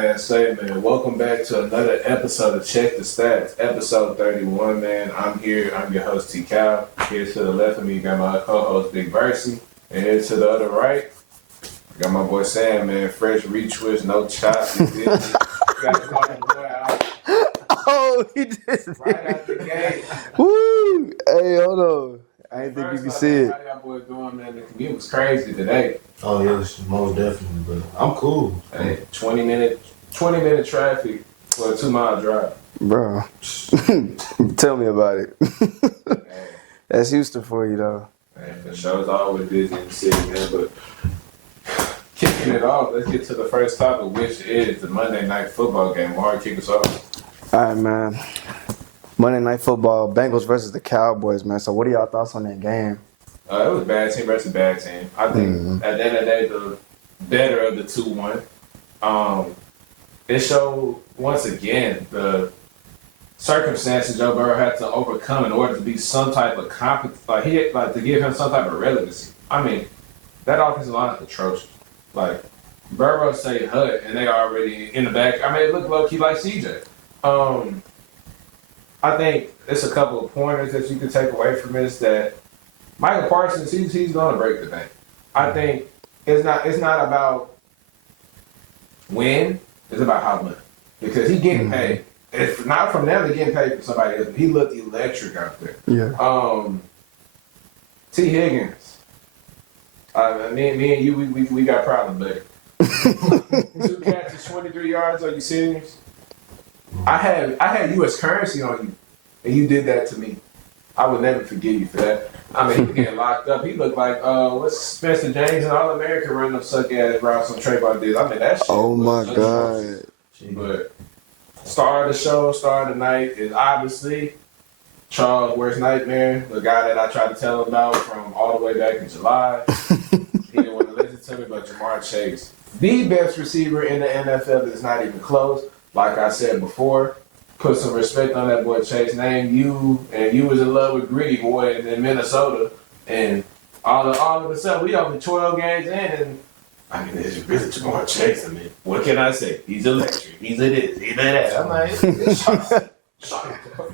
man. Say, man, welcome back to another episode of Check the Stats, episode 31, man. I'm here. I'm your host, T. Cal. Here to the left of me, you got my co-host, Big Versea. And here to the other right, I got my boy Sam, man. Fresh retwist, no chop. You got to call the boy out. Oh, he did. Right out the gate. Woo! Hey, hold on. I didn't think you could see it. How y'all boys doing, man? The commute was crazy today. Oh, yes, most definitely, but I'm cool. Hey, 20 minute traffic for a 2-mile drive. Bro, tell me about it. That's Houston for you, though. Man, the show's always busy in the city, man, but kicking it off, let's get to the first topic, which is the Monday Night Football game. Omari, kick us off. All right, man. Monday Night Football, Bengals versus the Cowboys, man. So what are y'all thoughts on that game? It was a bad team versus bad team. I think at the end of the day, the better of the 2-1. It showed, once again, the circumstances Joe Burrow had to overcome in order to be some type of competence. Like, he had, like, to give him some type of relevancy. I mean, that offensive line is atrocious. Like, Burrow say hut, and they already in the back. I mean, it looked low-key like CJ. I think it's a couple of pointers that you can take away from this that Michael Parsons, he's going to break the bank. I think it's not about when, it's about how much. Because he's getting paid. If not from them, they're getting paid for somebody else. He looked electric out there. Yeah. T. Higgins. Me and you, we got problems, buddy. 2 catches, 23 yards. Are you serious? I had U.S. currency on you, and you did that to me. I would never forgive you for that. I mean, he was getting locked up. He looked like, what's Spencer James and All-American running up suck-ass routes on Trayvon Diggs. I mean, that shit. Oh, my God. But star of the show, star of the night is obviously Charles' worst nightmare, the guy that I tried to tell him about from all the way back in July. He didn't want to listen to me, but Jamar Chase, the best receiver in the NFL, is not even close. Like I said before, put some respect on that boy Chase name. You was in love with Gritty Boy in Minnesota, and all of a sudden we only 12 games in, and I mean it's really Jamar Chase. I mean, what can I say? He's electric. He's a this. He's a that. I'm like, shut up.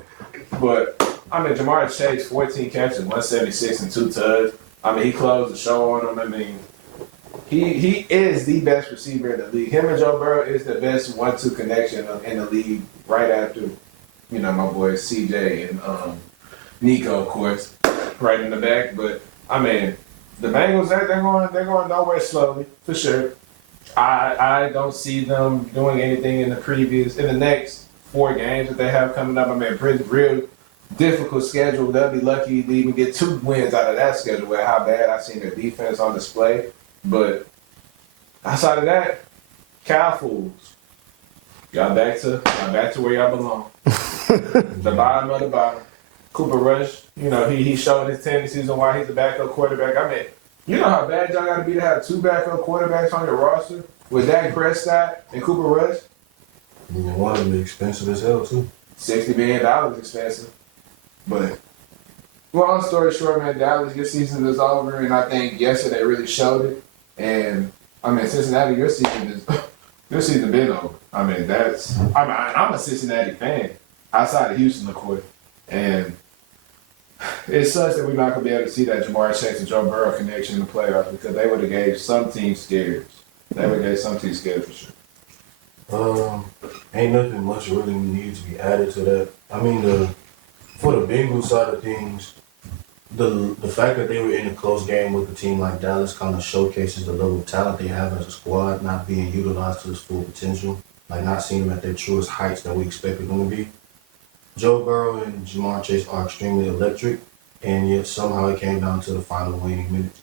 But I mean, Jamar Chase, 14 catches, 176 and 2 tugs. I mean, he closed the show on him. I mean, He is the best receiver in the league. Him and Joe Burrow is the best 1-2 connection in the league, right after, my boys CJ and Nico, of course, right in the back. But I mean, the Bengals they're going nowhere slowly for sure. I don't see them doing anything in the next 4 games that they have coming up. I mean, real difficult schedule. They'll be lucky to even get 2 wins out of that schedule with how bad I've seen their defense on display. But outside of that, cow fools. Y'all back to where y'all belong. The bottom of the bottom. Cooper Rush, he showed his tendencies on why he's a backup quarterback. I mean, you know how bad y'all got to be to have 2 backup quarterbacks on your roster with Dak Prescott and Cooper Rush? One of them expensive as hell, too. $60 million expensive. But long story short, man, Dallas, your season is over, and I think yesterday really showed it. And I mean, Cincinnati, your season been over. I mean, I'm a Cincinnati fan outside of Houston, of course, and it sucks that we're not gonna be able to see that Jamar Chase and Joe Burrow connection in the playoffs because they would have gave some teams scares. They would have gave some teams scares for sure. Ain't nothing much really needs to be added to that. I mean, for the Bengals side of things. The fact that they were in a close game with a team like Dallas kind of showcases the level of talent they have as a squad, not being utilized to its full potential, like not seeing them at their truest heights that we expected them to be. Joe Burrow and Jamar Chase are extremely electric, and yet somehow it came down to the final waning minutes.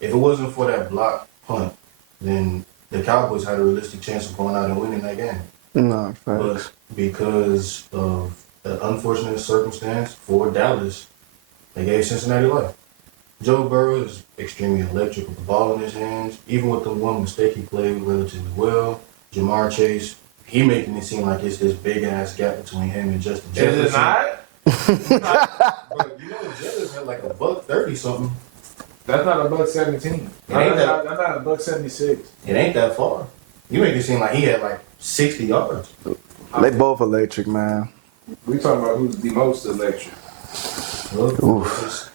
If it wasn't for that block punt, then the Cowboys had a realistic chance of going out and winning that game. No, facts. But because of the unfortunate circumstance for Dallas, they gave Cincinnati life. Joe Burrow is extremely electric with the ball in his hands. Even with the one mistake, he played relatively well. Jamar Chase, he making it seem like it's this big-ass gap between him and Justin Jefferson. Is it not? But Jefferson had like $130 something. That's not $117. That's not $176. It ain't that far. You make it seem like he had like 60 yards. They both electric, man. We talking about who's the most electric. Look, Oof. it's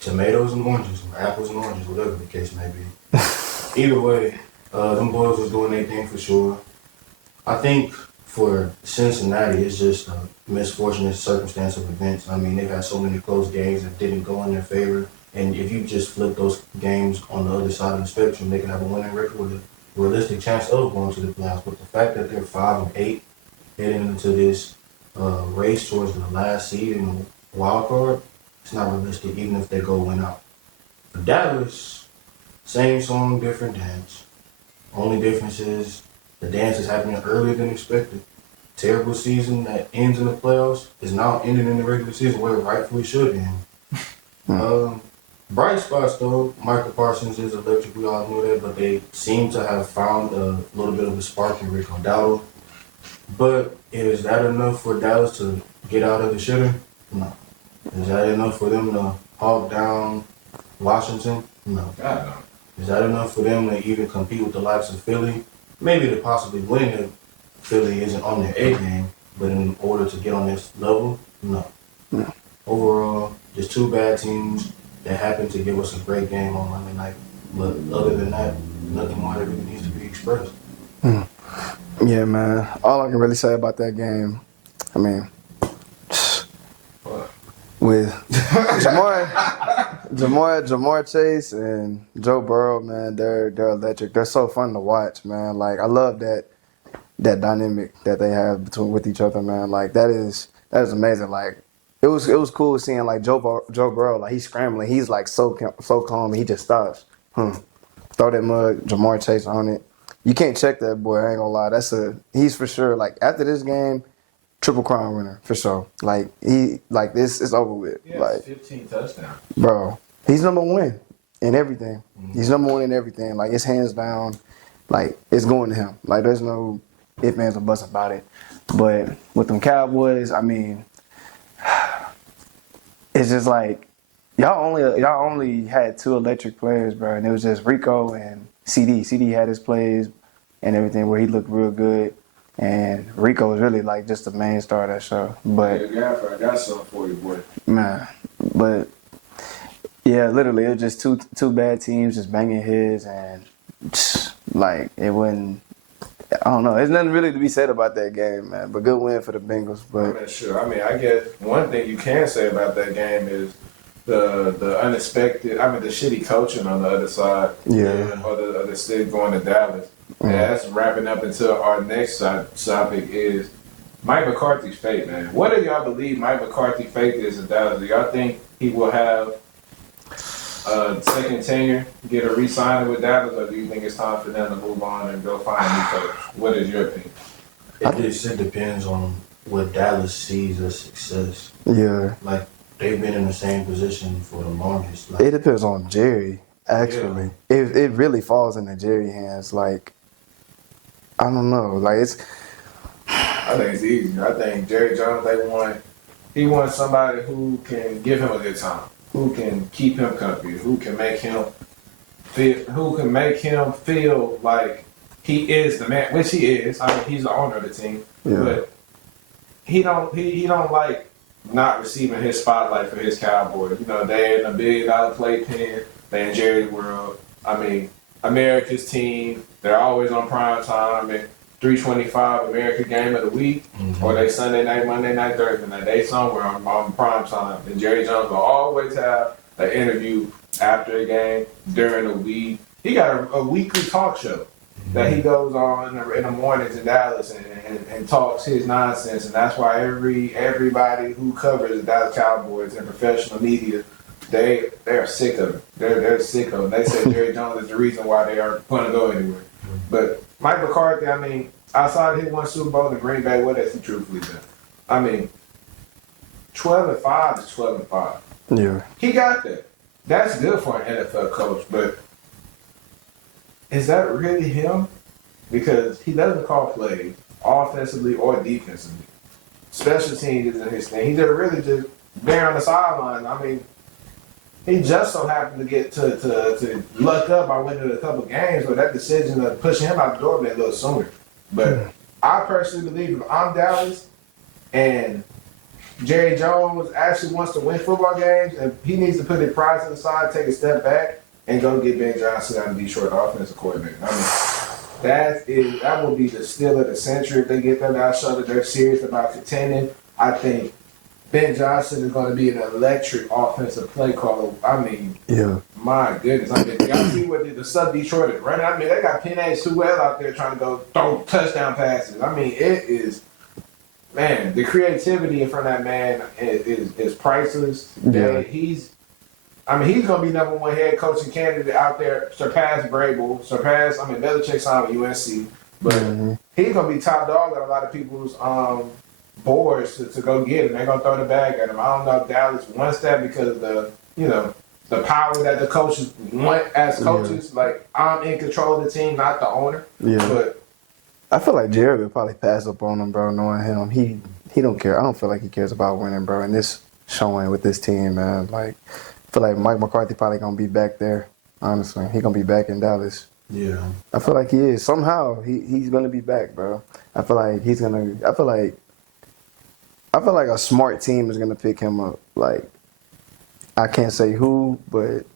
tomatoes and oranges, or apples and oranges, whatever the case may be. Either way, them boys was doing their thing for sure. I think for Cincinnati, it's just a misfortunate circumstance of events. I mean, they've had so many close games that didn't go in their favor. And if you just flip those games on the other side of the spectrum, they can have a winning record with a realistic chance of going to the playoffs. But the fact that they're 5-8 heading into this race towards the last seed in the wild card, it's not realistic, even if they go win out. For Dallas, same song, different dance. Only difference is the dance is happening earlier than expected. Terrible season that ends in the playoffs is now ending in the regular season where it rightfully should end. Bright spots though, Michael Parsons is electric, we all knew that, but they seem to have found a little bit of a spark in Rick O'Dowd. But is that enough for Dallas to get out of the shitter? No. Is that enough for them to hog down Washington? No. God no. Is that enough for them to even compete with the likes of Philly? Maybe to possibly win if Philly isn't on their A game, but in order to get on this level, no. No. Overall, just two bad teams that happened to give us a great game on Monday night. But other than that, nothing more that really needs to be expressed. Yeah, man. All I can really say about that game, I mean, with Jamar Chase and Joe Burrow, man, they're electric. They're so fun to watch, man. Like I love that dynamic that they have with each other, man. Like that is amazing. Like it was cool seeing like Joe Burrow, like he's scrambling, he's like so calm, he just stops. Throw that mug, Jamar Chase on it. You can't check that boy. I ain't gonna lie. He's for sure. Like after this game, Triple Crown winner for sure. Like this is over with. He has like 15 touchdowns. bro, he's number one in everything. He's number one in everything. Like it's hands down. Like it's going to him. Like there's no ifs, ands, or buts about it. But with them Cowboys, I mean, it's just like y'all only had two electric players, bro, and it was just Rico and CD. CD had his plays and everything where he looked real good. And Rico was really like just the main star of that show. But I got something for you, boy. man, but yeah, literally it was just two bad teams just banging heads and like it wasn't. I don't know. There's nothing really to be said about that game, man. But good win for the Bengals. But I mean, sure. I mean, I guess one thing you can say about that game is the unexpected. I mean, the shitty coaching on the other side. Yeah. Or the stick going to Dallas. And that's wrapping up into our next topic is Mike McCarthy's fate, man. What do y'all believe Mike McCarthy's fate is in Dallas? Do y'all think he will have a second tenure, get a re-signing with Dallas, or do you think it's time for them to move on and go find a new coach? What is your opinion? It depends on what Dallas sees as success. yeah, Like, they've been in the same position for the longest. Like, it depends on Jerry. Actually, it really falls into Jerry's hands. Like I don't know. Like it's. I think it's easy. I think Jerry Jones, he wants somebody who can give him a good time, who can keep him comfy, who can make him feel like he is the man, which he is. I mean, he's the owner of the team, but he don't like not receiving his spotlight for his Cowboys. You know, they're in a $1 billion playpen. They in Jerry's world. I mean, America's team. They're always on prime time. And 325 America game of the week, or they Sunday night, Monday night, Thursday night. They somewhere on prime time. And Jerry Jones will always have an interview after a game, during the week. He got a weekly talk show that he goes on in the mornings in Dallas and talks his nonsense. And that's why everybody who covers the Dallas Cowboys in professional media, they're sick of it. They're sick of it. They say Jerry Jones is the reason why they are going to go anywhere. But Mike McCarthy, I mean, outside of his one Super Bowl in Green Bay, what has he truthfully done? I mean, 12-5 is 12-5. Yeah. He got that. That's good for an NFL coach, but is that really him? Because he doesn't call plays offensively or defensively. Special teams isn't his thing. He's really just there on the sideline. I mean, He just so happened to get to luck up by winning a couple games, but that decision of pushing him out the door been a little sooner. But I personally believe if I'm Dallas and Jerry Jones actually wants to win football games, and he needs to put his pride to the side, take a step back, and go get Ben Johnson out of Detroit, the offensive coordinator. I mean, that will be the steal of the century if they get that out, show that they're serious about contending. I think Ben Johnson is going to be an electric offensive play caller. I mean, my goodness. I mean, y'all see what the sub Detroit is running. I mean, they got Penei Sewell out there trying to go throw touchdown passes. I mean, it is. Man, the creativity in front of that man is priceless. Yeah. He's gonna be number one head coaching candidate out there, surpass Vrabel, Belichick signed with UNC, but he's gonna be top dog on a lot of people's boards to go get him. They're gonna throw the bag at him. I don't know if Dallas wants that because of the power that the coaches want as coaches. Like, I'm in control of the team, not the owner. Yeah. But I feel like Jerry would probably pass up on him, bro, knowing him. He don't care. I don't feel like he cares about winning, bro. And this showing with this team, man. Like, I feel like Mike McCarthy probably going to be back there, honestly. He going to be back in Dallas. Yeah. I feel like he is. Somehow, he's going to be back, bro. I feel like he's going to – I feel like a smart team is going to pick him up. Like, I can't say who, but,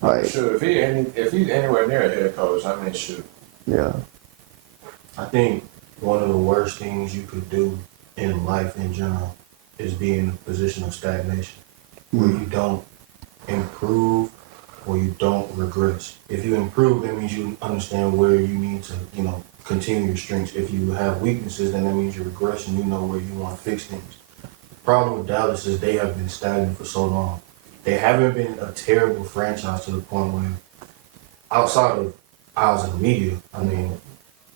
like – sure, if he's anywhere near a head coach, I mean, shoot. Yeah. I think one of the worst things you could do in life in general is be in a position of stagnation where you don't improve or you don't regress. If you improve, that means you understand where you need to, continue your strengths. If you have weaknesses, then that means you regress and you know where you want to fix things. The problem with Dallas is they have been stagnant for so long. They haven't been a terrible franchise to the point where, outside of eyes of the media, I mean,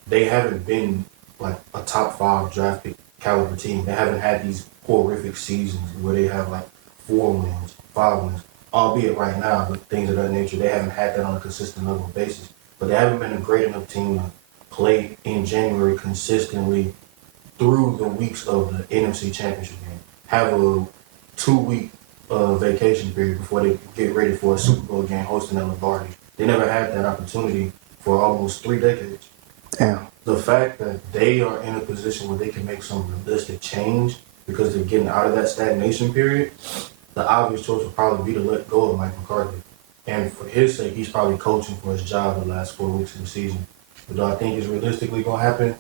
they haven't been like a top 5 draft pick caliber team. They haven't had these horrific seasons where they have like 4 wins, 5 wins, albeit right now, but things of that nature. They haven't had that on a consistent level basis. But they haven't been a great enough team to play in January consistently through the weeks of the NFC Championship game. Have a 2-week vacation period before they get ready for a Super Bowl game hosting at Lombardi. They never had that opportunity for almost 3 decades. Damn. The fact that they are in a position where they can make some realistic change because they're getting out of that stagnation period, the obvious choice would probably be to let go of Mike McCarthy. And for his sake, he's probably coaching for his job the last 4 weeks of the season. But do I think it's realistically going to happen?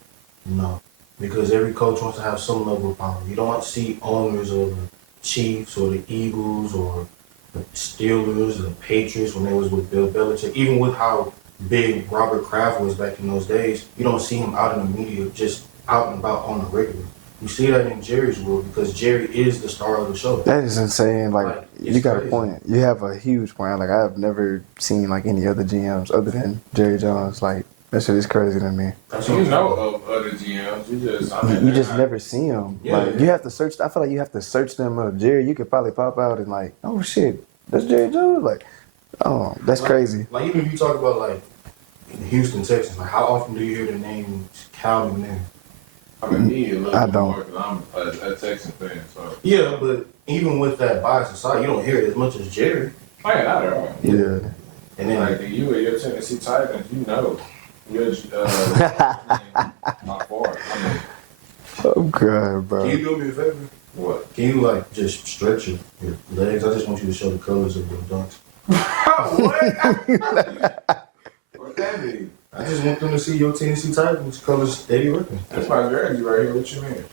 No. Because every coach wants to have some level of power. You don't see owners of the Chiefs or the Eagles or the Steelers or the Patriots when they was with Bill Belichick, even with how big Robert Kraft was back in those days, you don't see him out in the media just out and about on the regular. You see that in Jerry's world because Jerry is the star of the show. That is insane. Like you got crazy. a point. You have a huge point. Like, I have never seen like any other GMs other than Jerry Jones. Like, that shit is crazy to me. You know of other GMs. You just never see them. Yeah. Like, you have to search. I feel like you have to search them up. Jerry, you could probably pop out and like, oh shit, that's Jerry Jones. Like, oh, that's crazy. Like, even if you talk about like in Houston, Texas, like how often do you hear the name Cal McNair? I mean, me a little I bit don't. more because I'm a Texan fan. So Yeah, but even with that bias aside, you don't hear it as much as Jerry. I ain't not at all. Yeah. And then Like you and your Tennessee Titans, you know, you're not far. I mean, Oh god, bro. can you do me a favor? what? Can you like just stretch your legs? I just want you to show the colors of your dunks. What? What that mean? I just want them to see your Tennessee Titans colors steady ripping. That's my jersey right here. What you mean?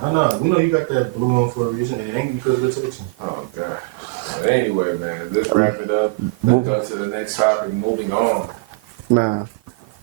No, we know you got that blue on for a reason, and it ain't because of the Texans. Oh god. But anyway, man, let's wrap it up. Let's go to the next topic. Moving on. Man,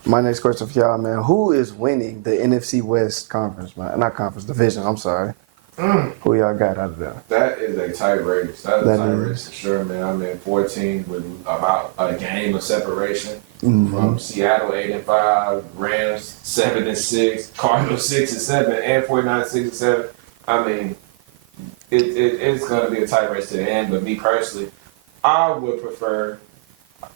my next question for y'all, man. Who is winning the NFC West conference, man? Not conference, division, I'm sorry. Who y'all got out of there? That is a tight race. That is a That tight is. race for sure, man. I'm in 14 with about a game of separation Mm-hmm. from Seattle 8-5, Rams 7-6, Cardinals 6-7, and 49 6-7. I mean, it's gonna be a tight race to the end. But me personally, I would prefer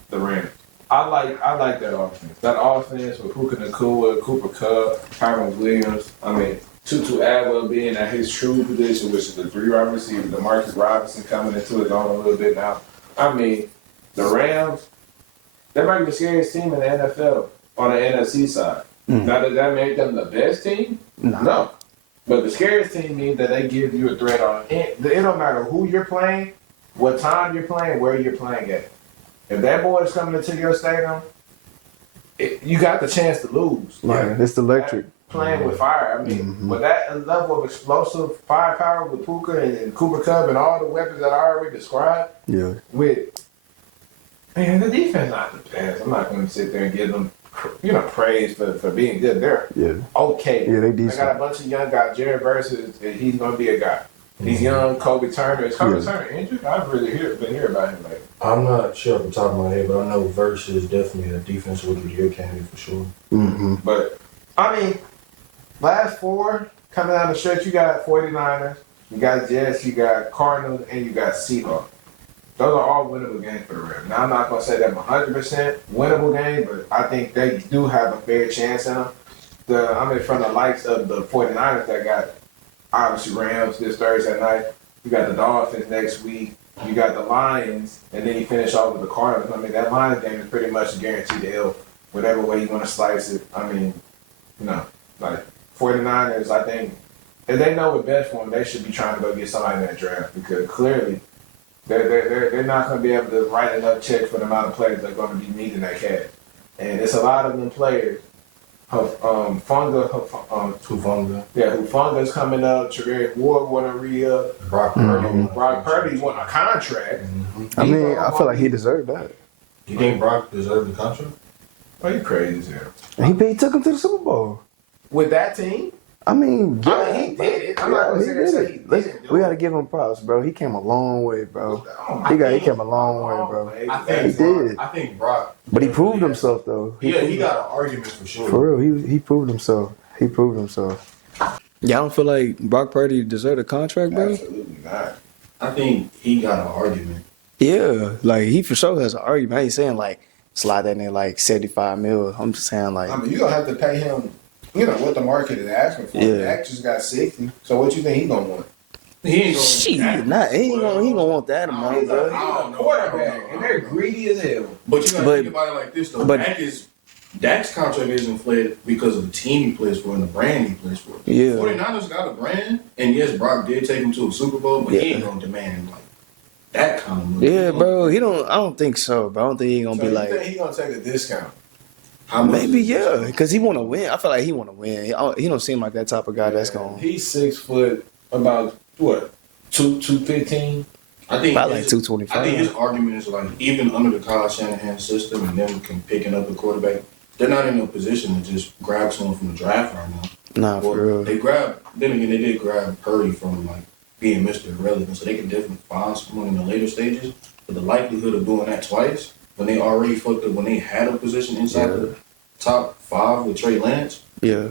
the Rams. I like that offense. That offense with Puka Nacua, Cooper Kupp, Kyron Williams. I mean, Tutu Atwell being at his true position, which is the 3 wide receiver. DeMarcus Robinson coming into his own a little bit now. I mean, the Rams, they might be the scariest team in the NFL on the NFC side. Now, does that make them the best team? Nah. No. But the scariest team means that they give you a threat on it. It don't matter who you're playing, what time you're playing, where you're playing at. If that boy is coming into your stadium, you got the chance to lose. Like, it's electric. Playing with fire. I mean, with that level of explosive firepower with Puka and Cooper Kupp and all the weapons that I already described, Yeah. Man, the defense not the best. I'm not going to sit there and give them, praise for being good. They're okay. Yeah, they decent. I got a bunch of young guys. Jared Versea, he's going to be a guy. He's young. Kobe Turner. Is Kobe Turner injured? I've really been hearing about him lately. I'm not sure off the top of my head, but I know Versea is definitely a defensive rookie of the year candidate for sure. Mm-hmm. But, I mean, last four coming down the stretch, you got 49ers, you got Jets, you got Cardinals, and you got Seahawks. Those are all winnable games for the Rams. Now, I'm not going to say them 100% winnable game, but I think they do have a fair chance in them. From the likes of the 49ers that got, obviously, Rams this Thursday night. You got the Dolphins next week. You got the Lions, and then you finish off with the Cardinals. I mean, that Lions game is pretty much a guaranteed L, whatever way you want to slice it. I mean, 49ers, I think, if they know what's best for them, they should be trying to go get somebody in that draft because clearly they're not going to be able to write enough checks for the amount of players that are going to be needing that cash. And it's a lot of them players. Hufunga's coming up. Treverick Ward want to re-up. Brock Purdy. Brock Purdy want a contract. I mean, I feel like he deserved that. You think Brock deserved the contract? Oh, you crazy as hell. He took him to the Super Bowl. With that team? I mean, yeah, he did it. I'm not going to say he didn't do we it. got to give him props, bro. He came a long way, bro. Oh, He came a long way, bro. He did. I think Brock. But he proved himself, though. He got an argument for sure. For real, he proved himself. Yeah, I don't feel like Brock Purdy deserved a contract, bro. Absolutely not. I think he got an argument. Yeah, like he for sure has an argument. I ain't saying like slide that in like $75 million. I'm just saying like. I mean, you're going to have to pay him, what the market is asking for. Yeah. Dak just got 60. So what you think he going to want? He ain't going Shit, he ain't gonna want that amount, bro. I don't know. Quarterback, and they're greedy as hell. But you gotta think about it like this though. But- Dak's contract isn't inflated because of the team he plays for and the brand he plays for. Yeah. 49ers got a brand, and yes, Brock did take him to a Super Bowl, but he ain't gonna demand like that kind of money. Yeah, bro. I don't think so, bro. I don't think he gonna So be you like. think he going to take a discount? How much Maybe is it? yeah, because he want to win. I feel like he want to win. He don't seem like that type of guy that's going. He's 6 foot, about, 215? I think About like his- 225. I think his argument is like even under the Kyle Shanahan system and them picking up a quarterback, they're not in a position to just grab someone from the draft right now. Nah, for real. They did grab Purdy from like being Mr. Irrelevant, so they can definitely find someone in the later stages. But the likelihood of doing that twice, when they already fucked up, when they had a position inside the top 5 with Trey Lance, Yeah.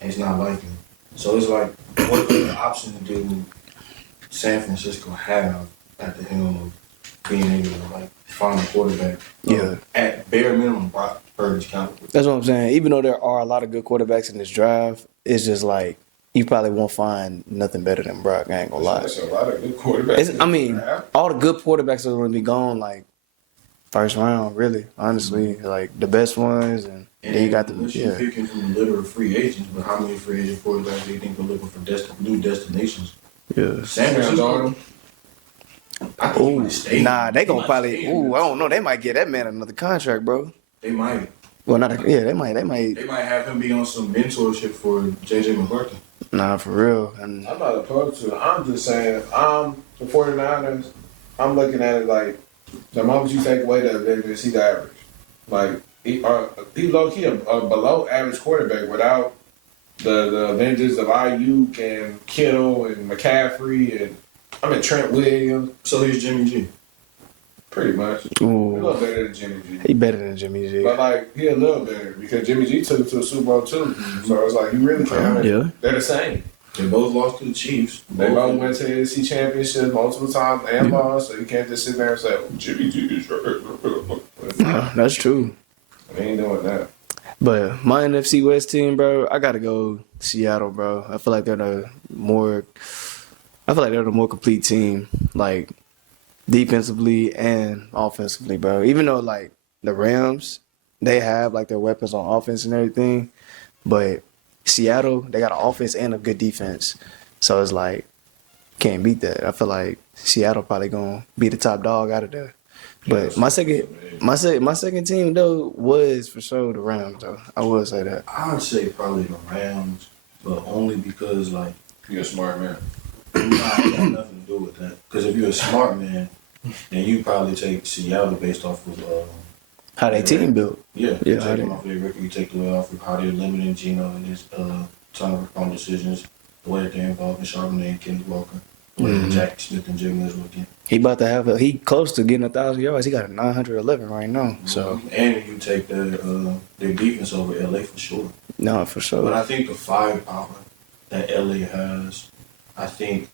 it's not likely. So it's like, what the option to do San Francisco have at the helm of being able to like find a quarterback? Yeah. At bare minimum, Brock Purdy's counted. That's what I'm saying. Even though there are a lot of good quarterbacks in this draft, it's just like you probably won't find nothing better than Brock. I ain't gonna lie. That's a lot of good quarterbacks. All the good quarterbacks are gonna be gone like first round, really. Honestly, like the best ones, and then you got the unless you're picking from the litter of free agents, but how many free agent quarterbacks do you think are looking for new destinations? Yeah. San Francisco. I think he might stay. Nah, they gonna might probably. stay in Ooh, this. I don't know. They might get that man another contract, bro. They might. Well, not. Yeah, they might. They might have him be on some mentorship for JJ McCarthy. Nah, for real. And I'm not opposed to it. I'm just saying, the 49ers, I'm looking at it like, the moment you take away the Avengers, he's average. Like, he low-key a below average quarterback without the Avengers of Ayuk and Kittle and McCaffrey and, Trent Williams. So he's Jimmy G. Pretty much. A ooh, little better than Jimmy G. he better than Jimmy G. But, like, he a little better because Jimmy G took it to a Super Bowl, too. So, it's like, you really can't. Yeah. They're the same. They both lost to the Chiefs. They both went to the NFC Championship multiple times and lost, so you can't just sit there and say, oh, Jimmy G is hurt. That's true. We ain't doing that. But my NFC West team, bro, I gotta go Seattle, bro. I feel like they're the more complete team. Like defensively and offensively, bro. Even though like the Rams, they have like their weapons on offense and everything, but Seattle, they got an offense and a good defense. So it's like can't beat that. I feel like Seattle probably gonna be the top dog out of there. But my second team though was for sure the Rams though. I would say that. I would say probably the Rams, but only because like You're a smart man. it got nothing to do with that. Because if you're a smart man, then you probably take Seattle based off of How they team built. you Yeah, take them off their record. You take the off of how they're limiting Geno and his turnover decisions, the way that they're involved in Charbonnet and Kenny Walker, the way that Jack Smith and Jalen is working. He about to have he close to getting 1,000 yards. He got a 911 right now. So and you take their defense over LA for sure. no, for But sure. I think the firepower that LA has, I think,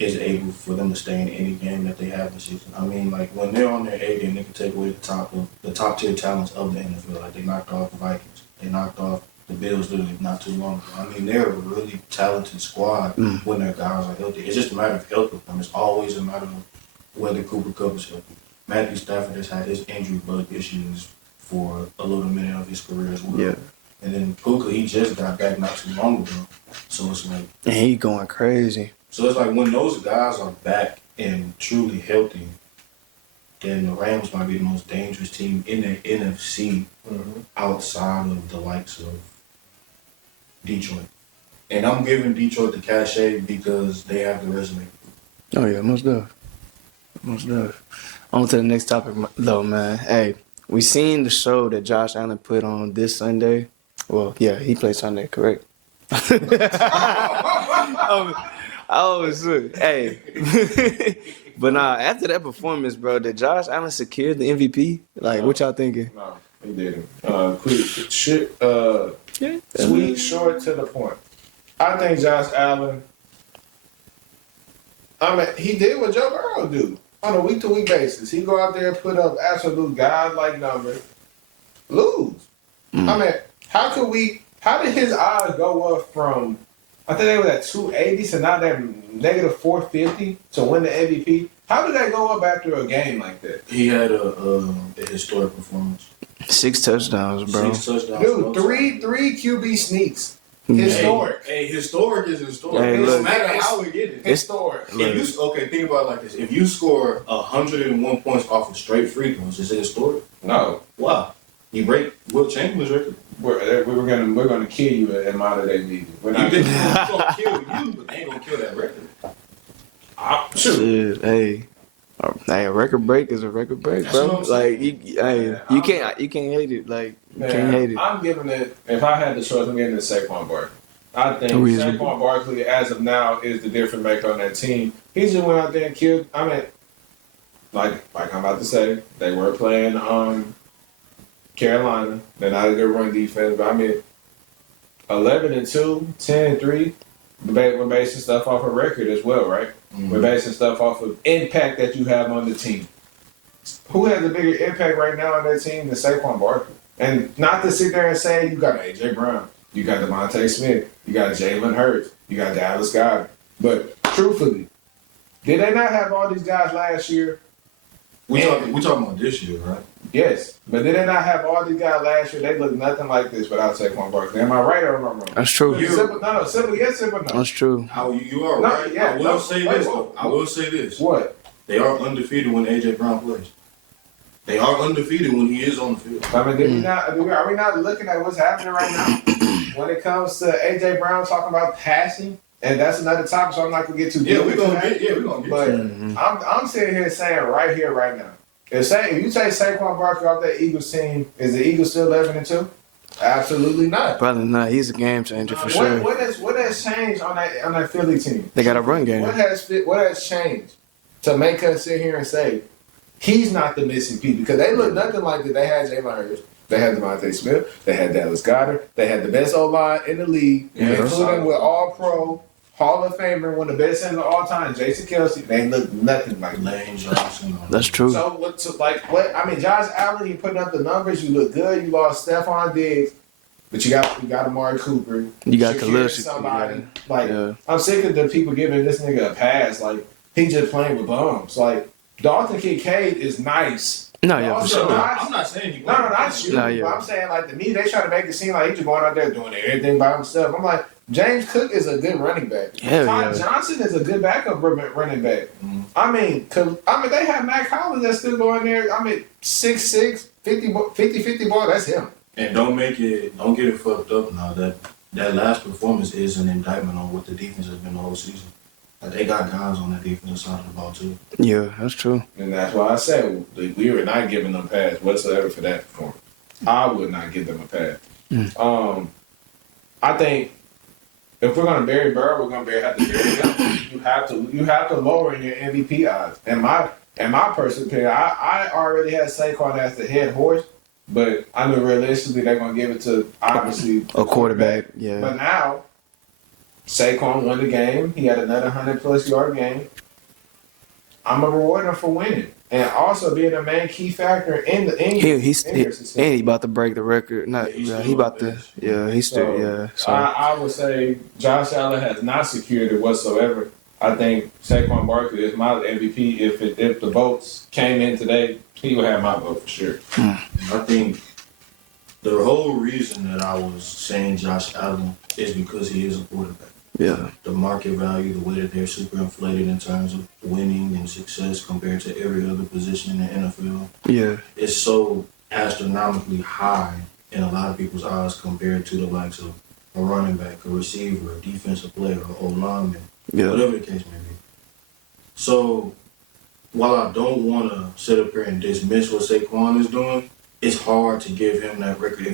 is able for them to stay in any game that they have this season. I mean, like when they're on their A game, they can take away the top tier talents of the NFL. Like they knocked off the Vikings, they knocked off the Bills literally not too long ago. I mean, they're a really talented squad when their guys are healthy. It's just a matter of health with them. It's always a matter of whether Cooper Kupp is healthy. Matthew Stafford has had his injury bug issues for a little minute of his career as well. Yeah. And then Puka, he just got back not too long ago. So it's like And he going crazy. So it's like when those guys are back and truly healthy, then the Rams might be the most dangerous team in the NFC outside of the likes of Detroit. And I'm giving Detroit the cachet because they have the resume. Oh yeah, most def. Most def. On to the next topic though, man. Hey, we seen the show that Josh Allen put on this Sunday. Well, yeah, he played Sunday, correct? Oh, shit. Hey. But nah, after that performance, bro, did Josh Allen secure the MVP? Like, what y'all thinking? No, he didn't. Quick, shit, Yeah. sweet, short, to the point. I think Josh Allen, I mean, he did what Joe Burrow do on a week-to-week basis. He go out there and put up absolute God-like numbers, lose. I mean, how did his odds go up from, I think they were at 280, so now they're negative 450 to win the MVP? How did that go up after a game like that? He had a historic performance. 6 touchdowns, bro. 6 touchdowns. Dude, three QB sneaks. Historic. Hey, historic is historic. Hey, It look. doesn't matter how we get it. Historic. If you, think about it like this. If you score 101 points off of straight free throws, is it historic? No. Why? You break Will Chamberlain's record. We're gonna kill you at modern day media. We're You not think it's gonna kill you, but they ain't gonna kill that record. Shit, hey. Hey, a record break is a record break, That's bro. what I'm Like saying. you can't hate it. Like you can't hate it. I'm giving it. If I had the choice, I'm giving it to Saquon Barkley. I think Reasonable. Saquon Barkley, as of now, is the difference maker on that team. He just went out there and killed. I mean, like I'm about to say, they were playing Carolina. They're not a good run defense, but I mean, 11-2, 10-3. We're basing stuff off a record as well, right? We're basing stuff off of impact that you have on the team. Who has a bigger impact right now on that team than Saquon Barkley? And not to sit there and say you got A.J. Brown, you got Devontae Smith, you got Jalen Hurts, you got Dallas Goedert. But truthfully, did they not have all these guys last year? We talking about this year, right? Yes. But did they not have all these guys last year? They look nothing like this without Saquon Barkley. Am I right or am I wrong? That's true. Simple yes, simple no. That's true. You are No, right. yeah, I will say this, though. I will say this. What? They are undefeated when A.J. Brown plays. They are undefeated when he is on the field. I mean, are we not looking at what's happening right now when it comes to A.J. Brown talking about passing? And that's another topic, so I'm not gonna get too deep. We're gonna get But I'm sitting here saying right here, right now. If you take Saquon Barkley off that Eagles team, is the Eagles still 11-2? Absolutely not. Probably not. He's a game changer for sure. What has changed on that Philly team? They got a run game. What has changed to make us sit here and say he's not the missing piece? Because they look nothing like that. They had Jalen Hurts, they had Devontae Smith, they had Dallas Goedert, they had the best O-line in the league, including with All-Pro, Hall of Famer, one of the best center of all time, Jason Kelsey. They look nothing like Lane Johnson. That's true. So what? I mean, Josh Allen, you putting up the numbers. You look good. You lost Stephon Diggs, but you got Amari Cooper. You got secured Khalil. somebody. Yeah. I'm sick of the people giving this nigga a pass. Like he just playing with bums. Like Dalton Kincaid is nice. No, yeah, for Also, sure. I'm not saying you. No, not you. Nah, yeah. But I'm saying, like, to me, they try to make it seem like he's just going out there doing everything by himself. I'm like, James Cook is a good running back. Hell Todd yeah. Johnson is a good backup running back. Mhm. I mean, they have Matt Collins that's still going there. I mean, 6'6", 50 ball, that's him. And don't get it fucked up now. That last performance is an indictment on what the defense has been the whole season. Like, they got guys on that defensive side of the ball too. Yeah, that's true. And that's why I said we were not giving them a pass whatsoever for that performance. I would not give them a pass. I think if we're gonna bury Burrow, we're gonna have to bury him. You have to lower in your MVP odds. And my personal opinion, I already had Saquon as the head horse, but I knew realistically they're gonna give it to obviously A quarterback, yeah. But now Saquon won the game. He had another 100+ yard game. I'm gonna reward him for winning and also being a main key factor in the He's about to break the record. He about to. Yeah, he's still. Yeah. So I would say Josh Allen has not secured it whatsoever. I think Saquon Barkley is my MVP. If the votes came in today, he would have my vote for sure. I think the whole reason that I was saying Josh Allen is because he is a quarterback. yeah. The market value, the way that they're super inflated in terms of winning and success compared to every other position in the NFL, Yeah. is so astronomically high in a lot of people's eyes compared to the likes of a running back, a receiver, a defensive player, an O-lineman, Yeah. whatever the case may be. So while I don't want to sit up here and dismiss what Saquon is doing, it's hard to give him that record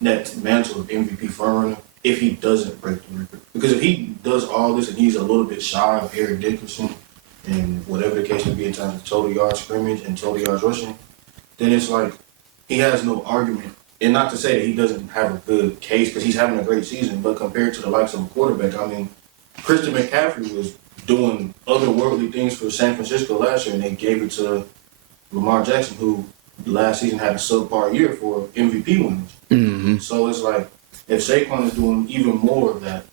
that mantle of MVP frontrunner if he doesn't break the record. Because if he does all this and he's a little bit shy of Eric Dickerson and whatever the case may be in terms of total yards scrimmage and total yards rushing, then it's like he has no argument. And not to say that he doesn't have a good case because he's having a great season, but compared to the likes of a quarterback, I mean, Christian McCaffrey was doing otherworldly things for San Francisco last year, and they gave it to Lamar Jackson, who last season had a subpar year for MVP winners. Mm-hmm. So it's like, if Saquon is doing even more of that,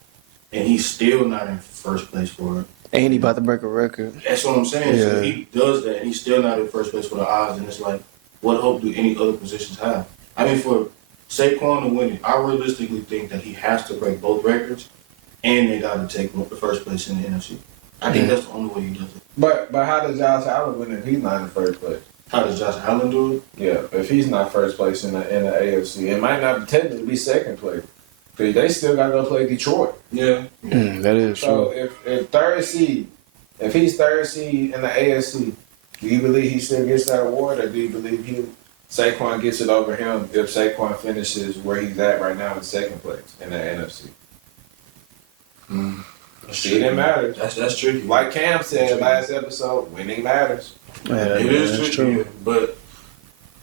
and he's still not in first place for it, And he about to break a record. that's what I'm saying. Yeah. So if he does that, and he's still not in first place for the odds, and it's like, what hope do any other positions have? I mean, for Saquon to win it, I realistically think that he has to break both records, and they got to take the first place in the NFC. I think that's the only way he does it. But how does Josh Allen win if he's not in first place? How does Josh Allen do it? Yeah, if he's not first place in the AFC, it might not technically be second place because they still got to go play Detroit. Yeah. That is So true. if he's third seed in the AFC, do you believe he still gets that award, or do you believe Saquon gets it over him if Saquon finishes where he's at right now in second place in the NFC? It matters. That's tricky. Like Cam said last episode, winning matters. Yeah, It is that's tricky, true. but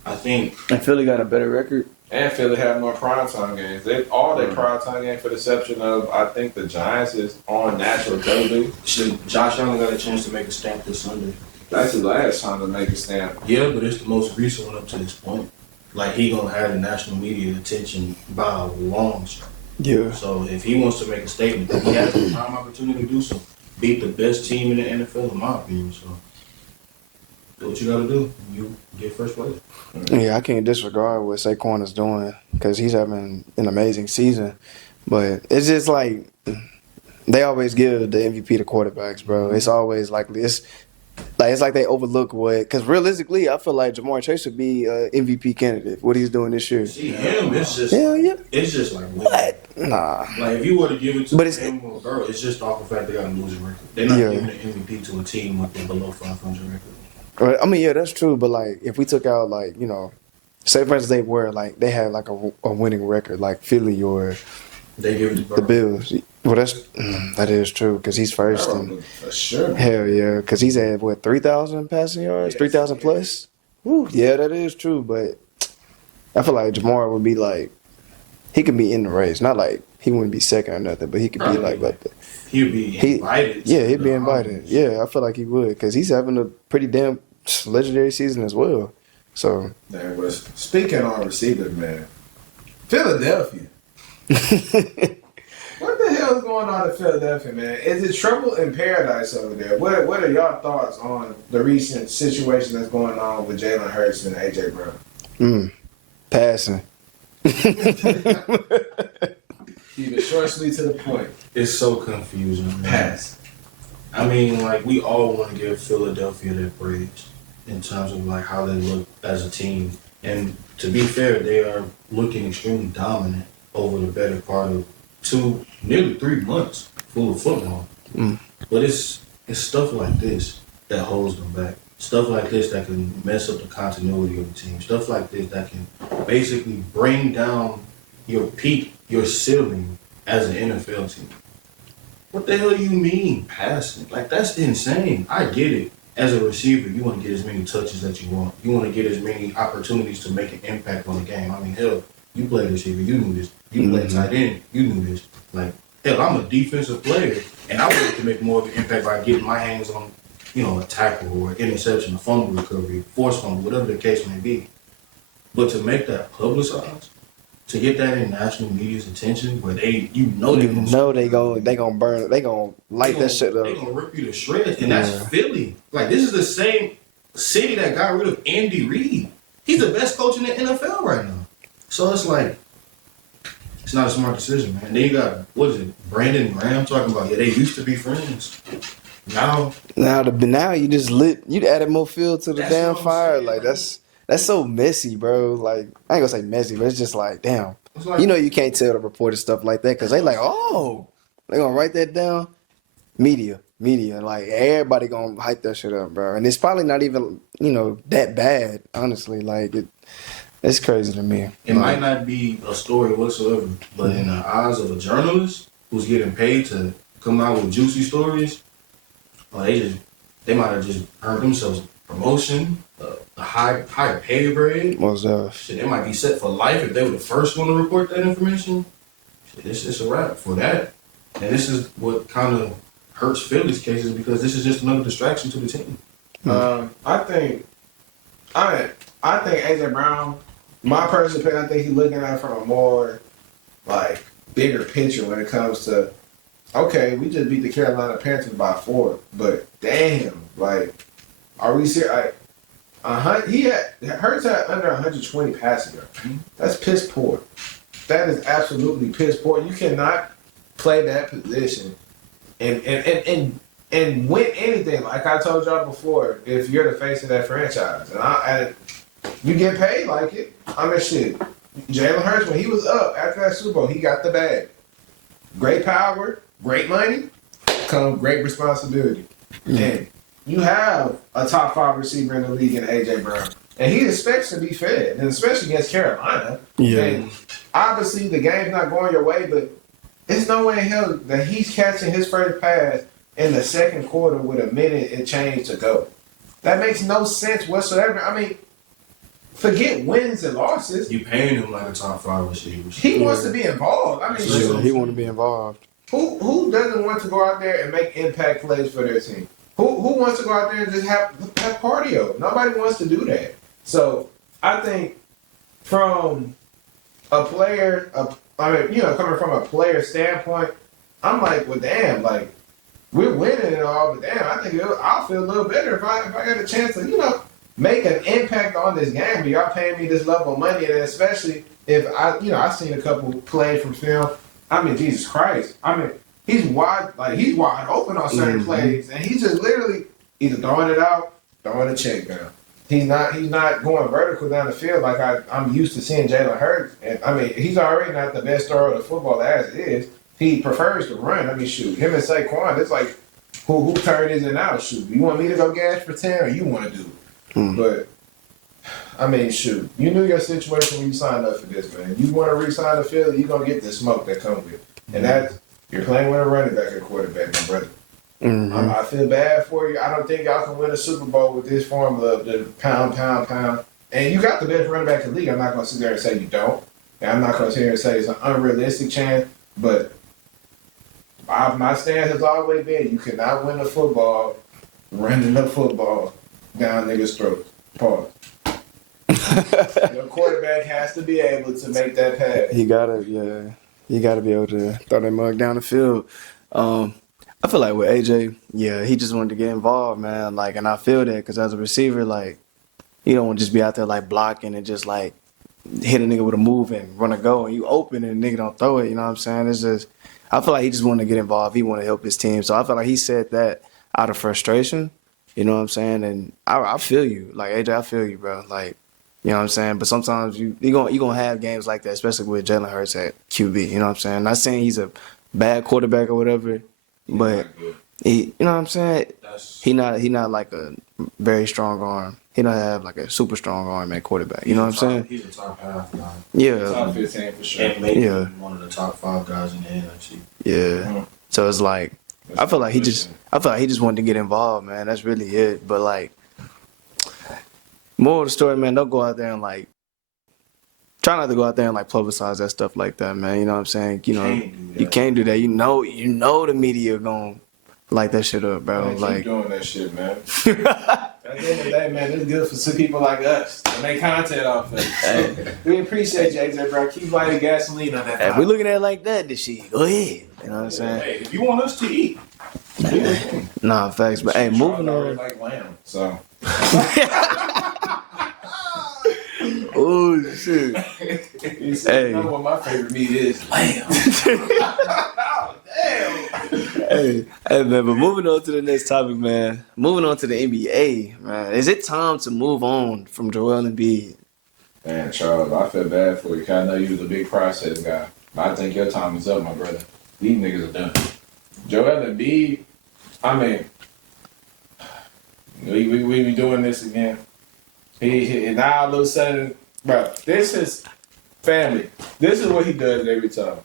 I think And Philly got a better record. And Philly have more primetime games. All their primetime games, for the exception of, I think, the Giants is on national television. Josh Allen got a chance to make a stamp this Sunday. That's his last time to make a stamp. Yeah, but it's the most recent one up to this point. Like, he gonna have the national media attention by a long shot. Yeah. So if he wants to make a statement, he has the prime opportunity to do so. Beat the best team in the NFL, in my opinion. So do what you gotta do. You get first place. Yeah, I can't disregard what Saquon is doing because he's having an amazing season. But it's just like they always give the MVP to quarterbacks, bro. It's always like this. It's like they overlook what, because realistically, I feel like Jamar Chase would be an MVP candidate. What he's doing this year. See him, it's just Hell yeah. it's just like What? Nah. Like, if you were to give it to But it's- him or Burrow, it's just off the fact they got a losing record. They're not Yeah. giving an MVP to a team with a below 500 record. I mean, yeah, that's true. But like, if we took out say for instance they had like a winning record, like Philly or They give it to Burrow. the Bills. Well, that is true because he's first. And For sure. hell yeah, because he's at 3,000 passing yards, 3,000 plus. Woo, yeah, that is true. But I feel like Jamar would be like, he could be in the race. Not like he wouldn't be second or nothing, but he could be like that. He'd be invited. to Yeah, he'd be the invited. honors. Yeah, I feel like he would because he's having a pretty damn legendary season as well. So There was, speaking on receivers, man, Philadelphia. What the hell is going on in Philadelphia, man? Is it trouble in paradise over there? What are y'all thoughts on the recent situation that's going on with Jalen Hurts and AJ Brown? Passing. Keep it short, sweet, to the point. It's so confusing, man. Pass. I mean, like, we all want to give Philadelphia their praise in terms of, like, how they look as a team. And to be fair, they are looking extremely dominant over the better part of nearly 3 months full of football. But it's stuff like this that holds them back. Stuff like this that can mess up the continuity of the team. Stuff like this that can basically bring down your peak, your ceiling as an NFL team. What the hell do you mean passing? Like, that's insane. I get it. As a receiver, you want to get as many touches that you want. You want to get as many opportunities to make an impact on the game. I mean, hell, you played receiver, you knew this. You played tight end, you knew this. Like, hell, I'm a defensive player, and I wanted to make more of an impact by getting my hands on, a tackle or an interception, a fumble recovery, forced fumble, whatever the case may be. But to make that publicized, to get that in national media's attention, where they gonna burn it, they gonna light that shit up. They gonna rip you to shreds, and that's Philly. Like, this is the same city that got rid of Andy Reid. He's the best coach in the NFL right now. So it's like, it's not a smart decision, man. Then you got, Brandon Graham talking about, they used to be friends. Now you just you added more fuel to the damn fire. Saying, like that's so messy, bro. Like, I ain't gonna say messy, but it's just like, damn. Like, you can't tell the reported stuff like that because they like, they gonna write that down. Media, like everybody gonna hype that shit up, bro. And it's probably not even that bad, honestly. Like it's crazy to me. It might not be a story whatsoever, but in the eyes of a journalist who's getting paid to come out with juicy stories, they might have just earned themselves promotion, a higher pay grade. Shit, they might be set for life if they were the first one to report that information. Shit, it's a wrap for that. And this is what kind of hurts Philly's cases because this is just another distraction to the team. I think AJ Brown, my personal opinion, I think he's looking at it from a more like bigger picture when it comes to, okay, we just beat the Carolina Panthers by 4, but damn, like, are we serious? Hurts had under 120 passing yards. That's piss poor. That is absolutely piss poor. You cannot play that position and win anything. Like I told y'all before, if you're the face of that franchise, and you get paid like it. I mean, shit. Jalen Hurts, when he was up after that Super Bowl, he got the bag. Great power, great money, come great responsibility. And you have a top 5 receiver in the league in AJ Brown. And he expects to be fed, and especially against Carolina. Yeah. And obviously the game's not going your way, but there's no way in hell that he's catching his first pass in the second quarter with a minute and change to go. That makes no sense whatsoever. I mean, forget wins and losses. You paying him like a top 5 receiver. He wants to be involved. I mean, he want to be involved. Who doesn't want to go out there and make impact plays for their team? Who wants to go out there and just have cardio? Nobody wants to do that. So I think from a player, coming from a player standpoint, I'm like, well, damn, like, we're winning and all, but damn, I think I'll feel a little better if I got a chance to, make an impact on this game. But y'all paying me this level of money, and especially if I've seen a couple plays from film. I mean, Jesus Christ. I mean, he's wide open on certain plays, and he's just literally either throwing it out, throwing a check down. He's not going vertical down the field like I'm used to seeing Jalen Hurts. And I mean, he's already not the best thrower of the football as is. He prefers to run. I mean, shoot, him and Saquon, it's like who turned is and out. Shoot, you want me to go gash for 10, or you want to do it? But I mean, shoot, you knew your situation when you signed up for this, man. You want to re-sign the field, you're gonna get the smoke that comes with it. And that's you're playing with a running back and quarterback, my brother. I feel bad for you. I don't think y'all can win a Super Bowl with this formula of the pound. And you got the best running back in the league. I'm not going to sit there and say you don't. And I'm not going to sit here and say it's an unrealistic chance. But my stance has always been you cannot win a football running the football down niggas' throats. Pause. Your quarterback has to be able to make that pass. He got it, yeah. You got to be able to throw that mug down the field. I feel like with AJ, yeah, he just wanted to get involved, man. Like, and I feel that because as a receiver, like, you don't want to just be out there like blocking and just like hit a nigga with a move and run a go and you open and the nigga don't throw it. You know what I'm saying? It's just, I feel like he just wanted to get involved. He wanted to help his team. So I feel like he said that out of frustration. You know what I'm saying? And I feel you. Like, AJ, I feel you, bro. Like, you know what I'm saying? But sometimes you gonna have games like that, especially with Jalen Hurts at QB. You know what I'm saying? Not saying he's a bad quarterback or whatever, but he, you know what I'm saying? He not like a very strong arm. He don't have like a super strong arm at quarterback. You know what I'm saying? He's a top half guy. Yeah. Top 15 for sure. And maybe one of the top 5 guys in the NFC. Yeah. Mm-hmm. So it's like, I feel like he just wanted to get involved, man. That's really it. But like, more of the story, man, don't go out there and like, try not to go out there and like publicize that stuff like that, man. You know what I'm saying? You know, you can't do that. You know the media gonna light that shit up, bro. Man, like keep doing that shit, man. At the end of the day, man, it's good for some people like us to make content off of it. So, we appreciate you, AJ, bro. Keep lighting gasoline on that. If we looking at it like that, this shit, go ahead. You know what I'm saying? Hey, if you want us to eat. Nah, facts. But hey, moving on. Like lamb, so. Oh shit! Hey, you know what my favorite meat is? Lamb. Oh, damn. Hey, man, but moving on to the next topic, man. Moving on to the NBA, man. Is it time to move on from Joel Embiid? Man, Charles, I feel bad for you. 'Cause I know you was a big process guy. But I think your time is up, my brother. These niggas are done. Joel Embiid, I mean, we be doing this again. And now all of a sudden, bro, this is family. This is what he does every time.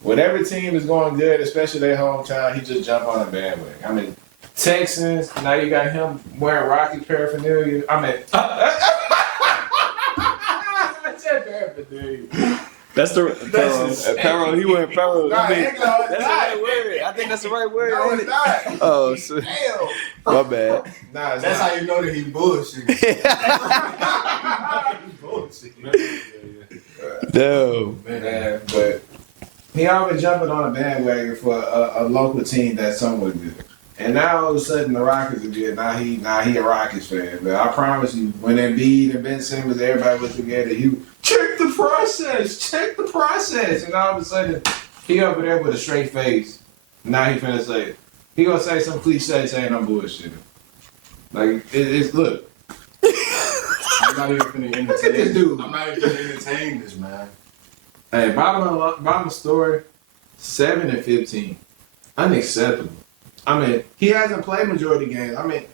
Whatever team is going good, especially their hometown, he just jump on a bandwagon. I mean, Texans, now you got him wearing Rocky paraphernalia. I mean, I said paraphernalia. That's apparel. He wearing apparel. Nah, That's the right word. I think that's the right word. No, it's not. Oh, shit. Damn. My bad. Nah, That's how you know that he bullshit. No. Man, but he always jumping on a bandwagon for a local team that's somewhat good. And now all of a sudden the Rockets are good. Now he a Rockets fan. But I promise you, when Embiid and Ben Simmons, everybody was together, you check the process. And all of a sudden, he over there with a straight face. Now he finna say, he gonna say some cliche saying I'm bullshitting. Like, it's look. I'm not even finna entertain Look at this dude. I'm not even finna entertain this, man. Hey, bottom story, 7-15. Unacceptable. I mean, he hasn't played majority games. I mean,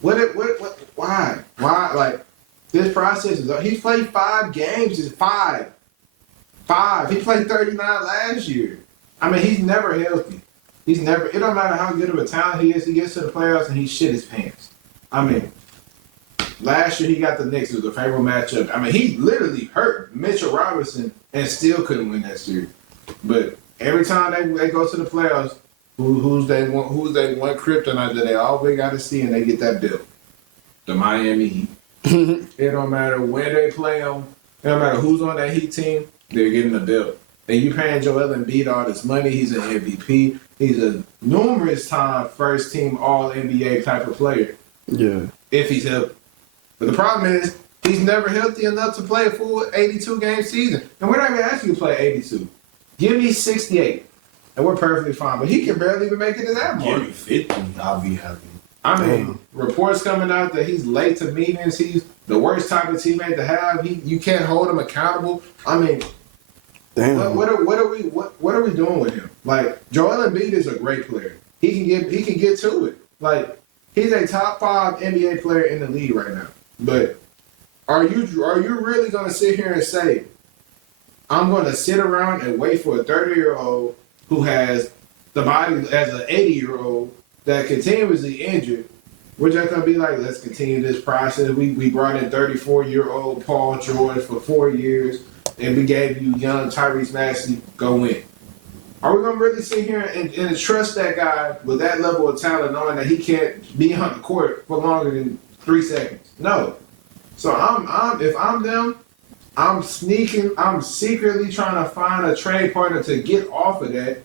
why? Why? Like, this process is, he's played 5 games. It's 5. He played 39 last year. I mean, he's never healthy. It don't matter how good of a talent he is, he gets to the playoffs and he shit his pants. I mean, last year he got the Knicks. It was a favorable matchup. I mean, he literally hurt Mitchell Robinson and still couldn't win that series. But every time they go to the playoffs, who's they one kryptonite that they always got to see, and they get that bill. The Miami Heat. It don't matter where they play them. It don't matter who's on that Heat team. They're getting the bill. And you paying Joel Embiid all this money. He's an MVP. He's a numerous time first team All NBA type of player. Yeah. If he's healthy. But the problem is he's never healthy enough to play a full 82 game season. And we're not even asking you to play 82. Give me 68. And we're perfectly fine. But he can barely even make it to that mark. Give me 50, I'll be happy. I mean, reports coming out that he's late to meetings. He's the worst type of teammate to have. You can't hold him accountable. I mean, damn. What are we doing with him? Like, Joel Embiid is a great player. He can get to it. Like, he's a top 5 NBA player in the league right now. But are you really gonna sit here and say, I'm gonna sit around and wait for a 30-year-old who has the body as an 80-year-old that continuously injured? We're just gonna be like, let's continue this process. We brought in 34-year-old Paul George for 4 years, and we gave you young Tyrese Maxey, go win. Are we gonna really sit here and trust that guy with that level of talent, knowing that he can't be on the court for longer than 3 seconds? No. So if I'm them, I'm secretly trying to find a trade partner to get off of that,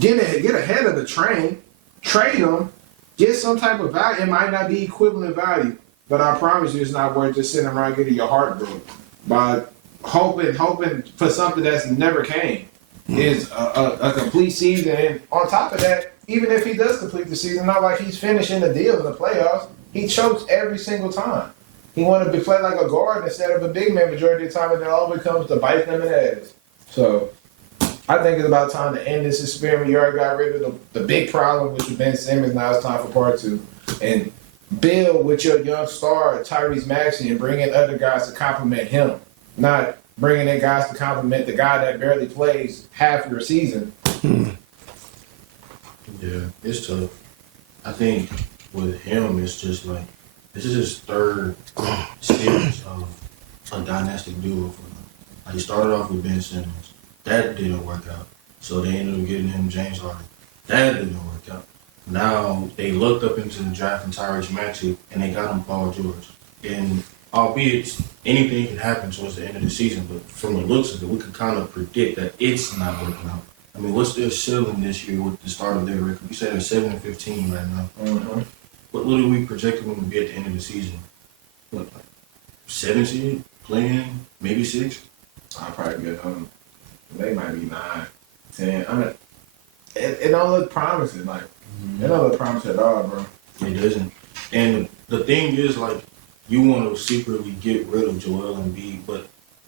get ahead of the train, trade them, get some type of value. It might not be equivalent value, but I promise you it's not worth just sitting around getting your heart broken by hoping for something that's never came. Is a complete season, and on top of that, even if he does complete the season, not like he's finishing the deal in the playoffs, he chokes every single time. He wanted to play like a guard instead of a big man majority of the time, and it always comes to bite them in the ass. So I think it's about time to end this experiment. You already got rid of the big problem, which was Ben Simmons. Now it's time for part 2. And build with your young star, Tyrese Maxey, and bring in other guys to complement him. Not bringing in guys to complement the guy that barely plays half your season. Yeah, it's tough. I think with him, it's just like, this is his third series of a dynastic duo for him. Like, he started off with Ben Simmons. That didn't work out. So they ended up getting him James Harden. That didn't work out. Now they looked up into the draft and Tyrese Maxey, and they got him Paul George. And albeit anything can happen towards the end of the season, but from the looks of it, we could kind of predict that it's not working out. I mean, what's their ceiling this year with the start of their record? You said they're 7-15 right now. Mm-hmm. What are we projecting them to be at the end of the season? What, like 7 seed, playing, maybe 6? I'll probably get they might be 9, 10. I mean, it don't look promising. Like, it don't look promising at all, bro. It doesn't. And the thing is, like, you want to secretly get rid of Joel Embiid, but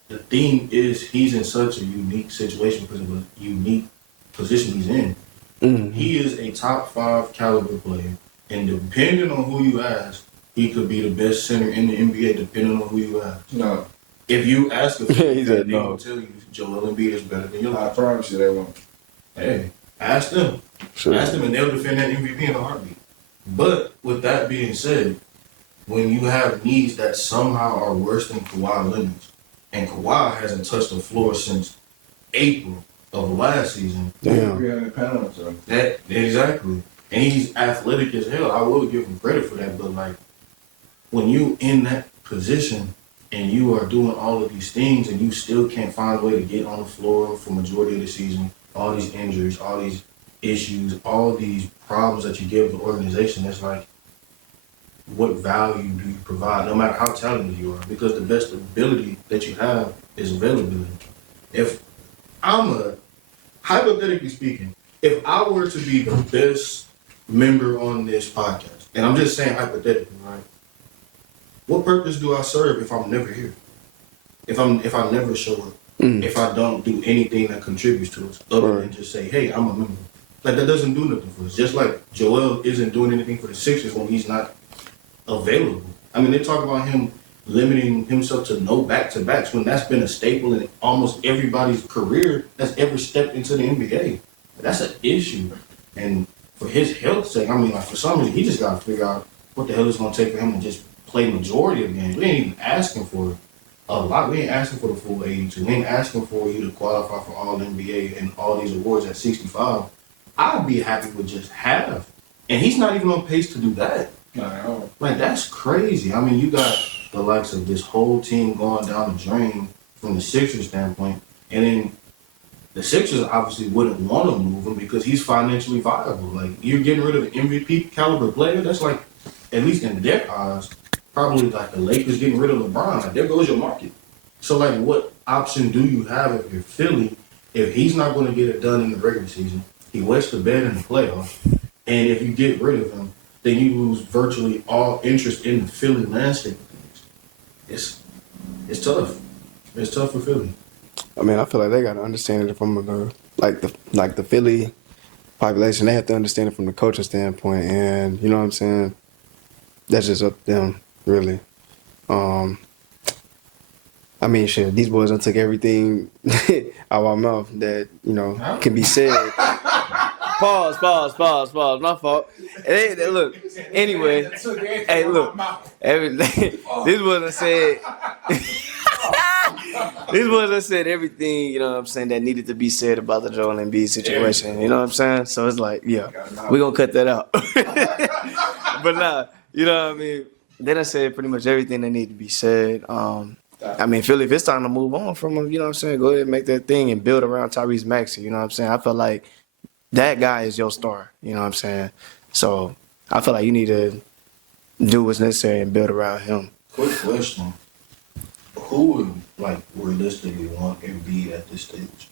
the thing is, he's in such a unique situation because of a unique position he's in. Mm-hmm. He is a top 5 caliber player, and depending on who you ask, he could be the best center in the NBA, depending on who you ask. No. If you ask him, he said they no. will tell you Joel Embiid is better than you. I promise you they won't. Hey, ask them. Sure. Ask them, and they'll defend that MVP in a heartbeat. But with that being said, when you have needs that somehow are worse than Kawhi Leonard's, and Kawhi hasn't touched the floor since April of last season. Damn. 300 pounds, so. That exactly. And he's athletic as hell. I will give him credit for that, but like when you in that position and you are doing all of these things and you still can't find a way to get on the floor for majority of the season, all these injuries, all these issues, all these problems that you give the organization, it's like, what value do you provide, no matter how talented you are? Because the best ability that you have is availability. If hypothetically speaking, if I were to be the best member on this podcast, and I'm just saying hypothetically, right? What purpose do I serve if I'm never here? If I never show up? If I don't do anything that contributes to us, other than just say, hey, I'm a member. Like, that doesn't do nothing for us. Just like Joel isn't doing anything for the Sixers when he's not available. I mean, they talk about him limiting himself to no back-to-backs when that's been a staple in almost everybody's career that's ever stepped into the NBA. That's an issue. And for his health's sake, I mean, like, for some reason, he just got to figure out what the hell it's going to take for him to just play majority of the games. We ain't even asking for a lot. We ain't asking for the full 82. We ain't asking for you to qualify for all NBA and all these awards at 65. I'd be happy with just half. And he's not even on pace to do that. No. Like, that's crazy. I mean, you got the likes of this whole team going down the drain from the Sixers standpoint. And then the Sixers obviously wouldn't want to move him because he's financially viable. Like, you're getting rid of an MVP caliber player. That's like, at least in their eyes, probably like the Lakers getting rid of LeBron. Like, there goes your market. So, like, what option do you have if you're Philly if he's not going to get it done in the regular season? He wets the bed in the playoffs. And if you get rid of him, then you lose virtually all interest in the Philly landscape of things. It's tough. It's tough for Philly. I mean, I feel like they got to understand it from the Philly population. They have to understand it from the coaching standpoint, and you know what I'm saying. That's just up to them, really. I mean, shit. These boys done took everything out of our mouth that can be said. Pause. My fault. Look. Anyway, hey, look. Everything. This wasn't said. This wasn't said everything. You know what I'm saying, that needed to be said about the Joel Embiid situation. You know what I'm saying? So it's like, yeah, we gonna cut that out. But nah, you know what I mean. They done said pretty much everything that needed to be said. I mean, Philly, if it's time to move on from him, you know what I'm saying? Go ahead and make that thing and build around Tyrese Maxey. You know what I'm saying? I feel like that guy is your star. You know what I'm saying? So I feel like you need to do what's necessary and build around him. Quick question. Who would, like, realistically want Embiid at this stage?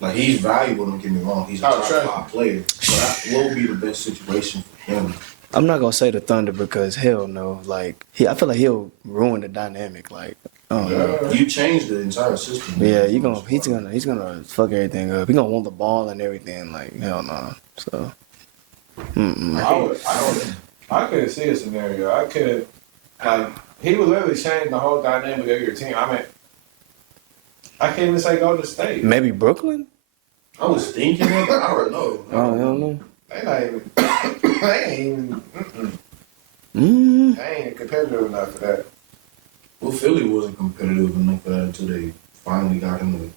Like, he's valuable, don't get me wrong. He's a top 5 player. But what would be the best situation for him? I'm not gonna say the Thunder because hell no. Like I feel like he'll ruin the dynamic. Like I don't know. You changed the entire system. Yeah, he's gonna fuck everything up. He's gonna want the ball and everything. Like hell no. So. I could see a scenario. I could, like, he would literally change the whole dynamic of your team. I mean, I can't even say go to state. Maybe Brooklyn? I was thinking that, but I don't know. I don't know. They not even. They ain't even. They ain't competitive enough for that. Well, Philly wasn't competitive enough for that until they finally got him to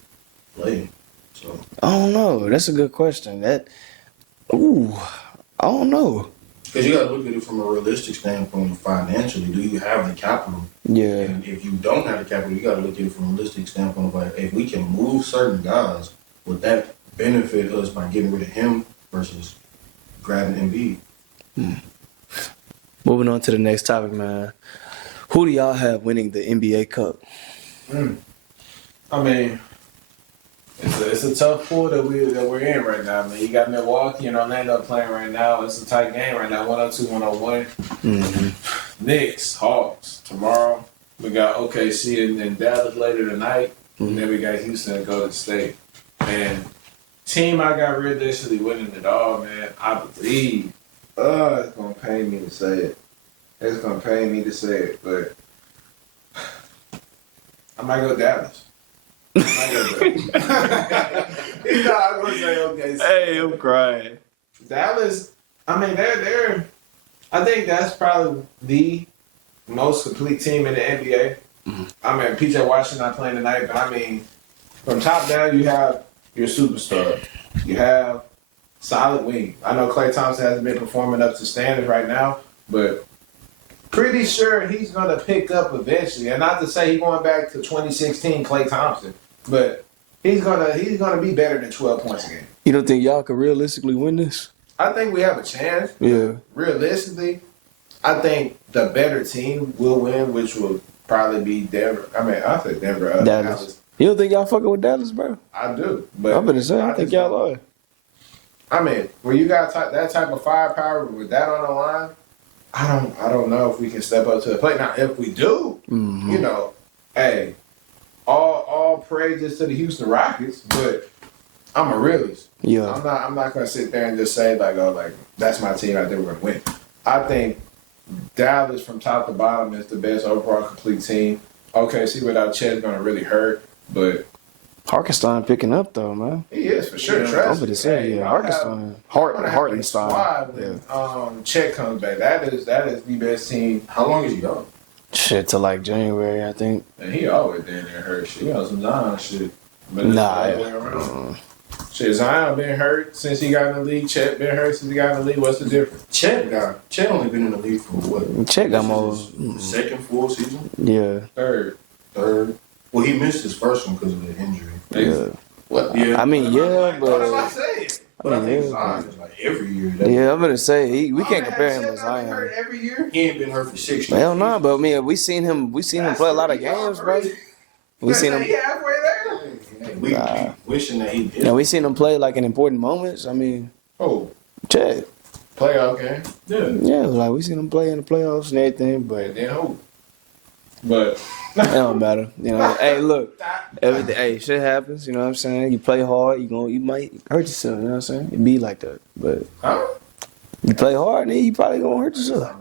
play. So I don't know. That's a good question. I don't know. because you got to look at it from a realistic standpoint, financially. Do you have the capital? Yeah. And if you don't have the capital, you got to look at it from a realistic standpoint of like, if we can move certain guys, would that benefit us by getting rid of him versus grabbing Embiid? Moving on to the next topic, man. Who do y'all have winning the NBA Cup? I mean, it's a tough pool that we're in right now. I mean, you got Milwaukee and Orlando playing right now. It's a tight game right now, 102-101. Knicks, Hawks. Tomorrow we got OKC and Dallas later tonight. And then we got Houston and Golden State. And team I got realistically winning it all, man. I believe. It's gonna pain me to say it. It's gonna pain me to say it, but I might go Dallas. I'm gonna say okay. Hey, I'm crying. Dallas. I mean, they're. I think that's probably the most complete team in the NBA. I mean, PJ Washington not playing tonight, but I mean, from top down, you have your superstar. You have solid wing. I know Klay Thompson hasn't been performing up to standards right now, but pretty sure he's going to pick up eventually. And not to say he's going back to 2016 Klay Thompson, but he's gonna be better than 12 points a game. You don't think y'all could realistically win this? I think we have a chance. Yeah. Realistically, I think the better team will win, which will probably be Denver. I mean, I think Denver. Dallas. You don't think y'all fucking with Dallas, bro? I do, but I'm gonna say I think y'all are. I mean, when you got that type of firepower with that on the line, I don't know if we can step up to the plate. Now, if we do, you know, hey, all praises to the Houston Rockets, but I'm a realist. Yeah. I'm not gonna sit there and just say like that's my team. I think we're gonna win. I think Dallas from top to bottom is the best overall complete team. OKC without Chet is gonna really hurt, but Hartenstein picking up though, man. he is for sure. I'm Trust gonna me. say, yeah, Hartenstein. Hartenstein. When Chet comes back, that is the best team. How long is he gone? Shit to like January, I think. And he always been there hurt shit. He on some Zion shit. But shit, Zion been hurt since he got in the league. Chet been hurt since he got in the league. What's the difference? Chet only been in the league for what? Chet got more. Second full season? Yeah. Third. Well, he missed his first one because of the injury. Yeah. What? Yeah. I mean, yeah, What am I but saying? But I think yeah, Zion is like every year. yeah, I'm gonna say we can't compare him to Chet Zion. hurt every year. He ain't been hurt for 6 years. Hell no, but I mean, we seen him play a lot of games, bro. We seen him. He halfway there. Hey, we wishing that he did. Yeah, we seen him play like in important moments. I mean, Oh, Chet. playoff game. Yeah, like we seen him play in the playoffs and everything, but And then who? But it don't matter. You know, hey, look, everything. Hey, shit happens. You know what I'm saying? You play hard, you might hurt yourself. You know what I'm saying? It be like that, but huh? you play hard, then you probably gonna hurt yourself.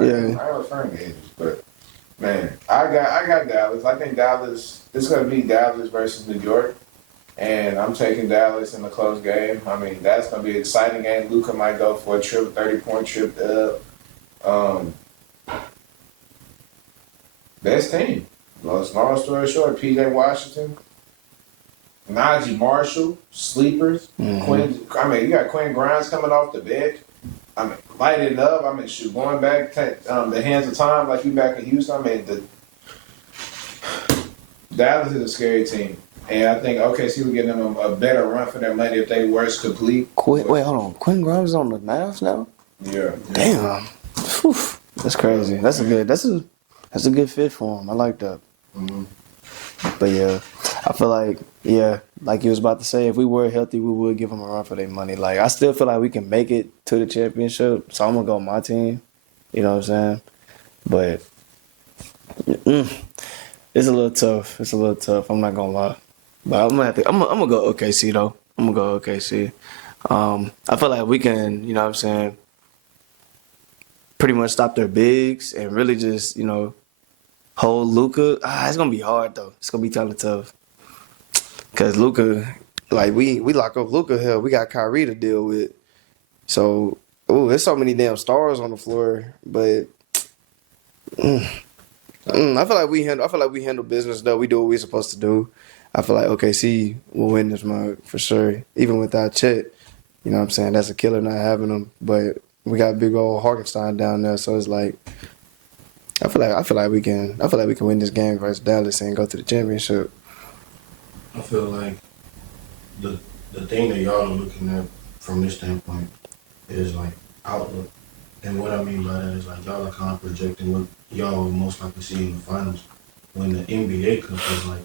Yeah. I was referring to injuries, but man, I got Dallas. I think Dallas. It's gonna be Dallas versus New York, and I'm taking Dallas in a close game. I mean, that's gonna be an exciting game. Luka might go for a 30-point trip up. Best team. Long story short, PJ Washington, Najee Marshall, sleepers. Quinn. I mean, you got Quinn Grimes coming off the bench. I mean, lighting it up. I mean, going back the hands of time like you back in Houston. I mean, Dallas is a scary team. And I think OKC would give them a better run for their money if they were complete. Wait, hold on. Quentin Grimes is on the Mavs now? Yeah. Damn. Whew. That's crazy. That's a good fit for him. I like that. Mm-hmm. But yeah, I feel like like you was about to say, if we were healthy, we would give them a run for their money. Like I still feel like we can make it to the championship, so I'm gonna go with my team. You know what I'm saying? But it's a little tough. It's a little tough. I'm not gonna lie. But I'm gonna go OKC though. I'm gonna go OKC. I feel like we can, you know what I'm saying, pretty much stop their bigs and really just, you know, hold Luka. It's gonna be hard though. It's gonna be kind of tough. Cause Luka, like we lock up Luka here. We got Kyrie to deal with. So, there's so many damn stars on the floor. But I feel like we handle business though. We do what we're supposed to do. I feel like OKC will win this mug for sure. Even without Chet. You know what I'm saying? That's a killer not having him. But we got big old Harkenstein down there, so it's like I feel like we can win this game versus Dallas and go to the championship. I feel like the thing that y'all are looking at from this standpoint is like outlook. And what I mean by that is like y'all are kind of projecting what y'all will most likely see in the finals. When the NBA Cup is like,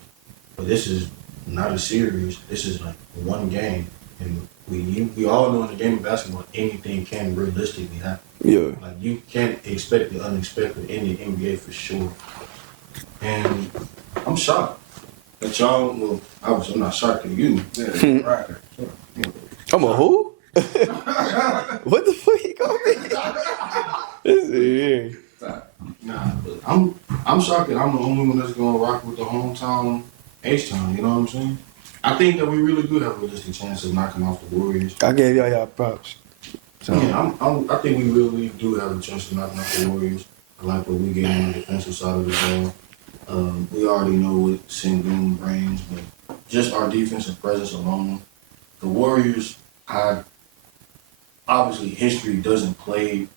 but this is not a series, this is like one game. And we all know in the game of basketball, anything can realistically happen. Yeah. Like you can't expect the unexpected in the NBA for sure. And I'm shocked that y'all. Well, obviously I'm not shocked at you. Yeah, right. I'm a who? What the fuck you call me? Nah, but I'm shocked that I'm the only one that's gonna rock with the hometown H-Town. You know what I'm saying? I think that we really do have a realistic chance of knocking off the Warriors. I gave y'all props. So. Yeah, I think we really do have a chance of knocking off the Warriors. I like what we get on the defensive side of the ball. We already know what Sengun brings, but just our defensive presence alone, the Warriors, obviously history doesn't play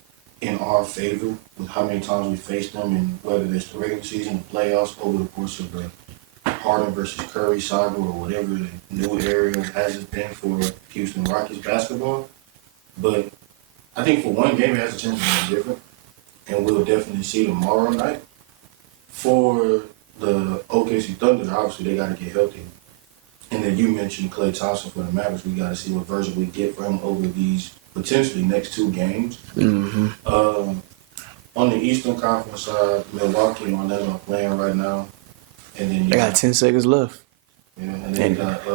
in our favor with how many times we faced them, and whether it's the regular season, the playoffs, over the course of the Harden versus Curry saga or whatever the new area has it been for Houston Rockets basketball. But I think for one game it has a chance to be different, and we'll definitely see tomorrow night. For the OKC Thunder, obviously they got to get healthy. And then you mentioned Klay Thompson for the Mavericks. We got to see what version we get for him over these potentially next two games. Mm-hmm. On the Eastern Conference side, Milwaukee and Orlando are playing right now. And then They got 10 seconds left. Yeah, and then you got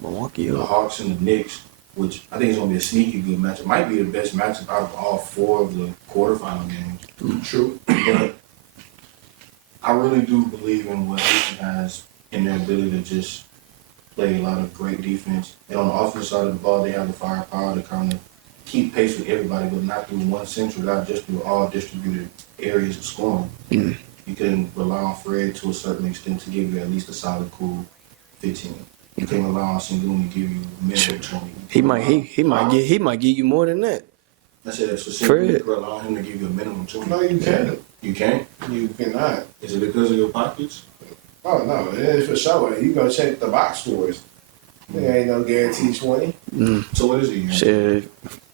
Milwaukee. the Hawks and the Knicks, which I think is going to be a sneaky good matchup. Might be the best matchup out of all four of the quarterfinal games. True. But I really do believe in what Houston has in their ability to just play a lot of great defense. And on the offensive side of the ball, they have the firepower to kind of keep pace with everybody, but not through one central guy, just through all distributed areas of scoring. Mm. You can rely on Fred to a certain extent to give you at least a solid, cool 15. You can rely on Sengun to give you minimum 20. He might give you more than that. I said that's for Sengun. Fred. You can rely on him to give you a minimum 20. No, you can't. You can't? You cannot. Is it because of your pockets? Oh, no. It is for sure. You go check the box scores. There ain't no guarantee 20. So what is it? Shit.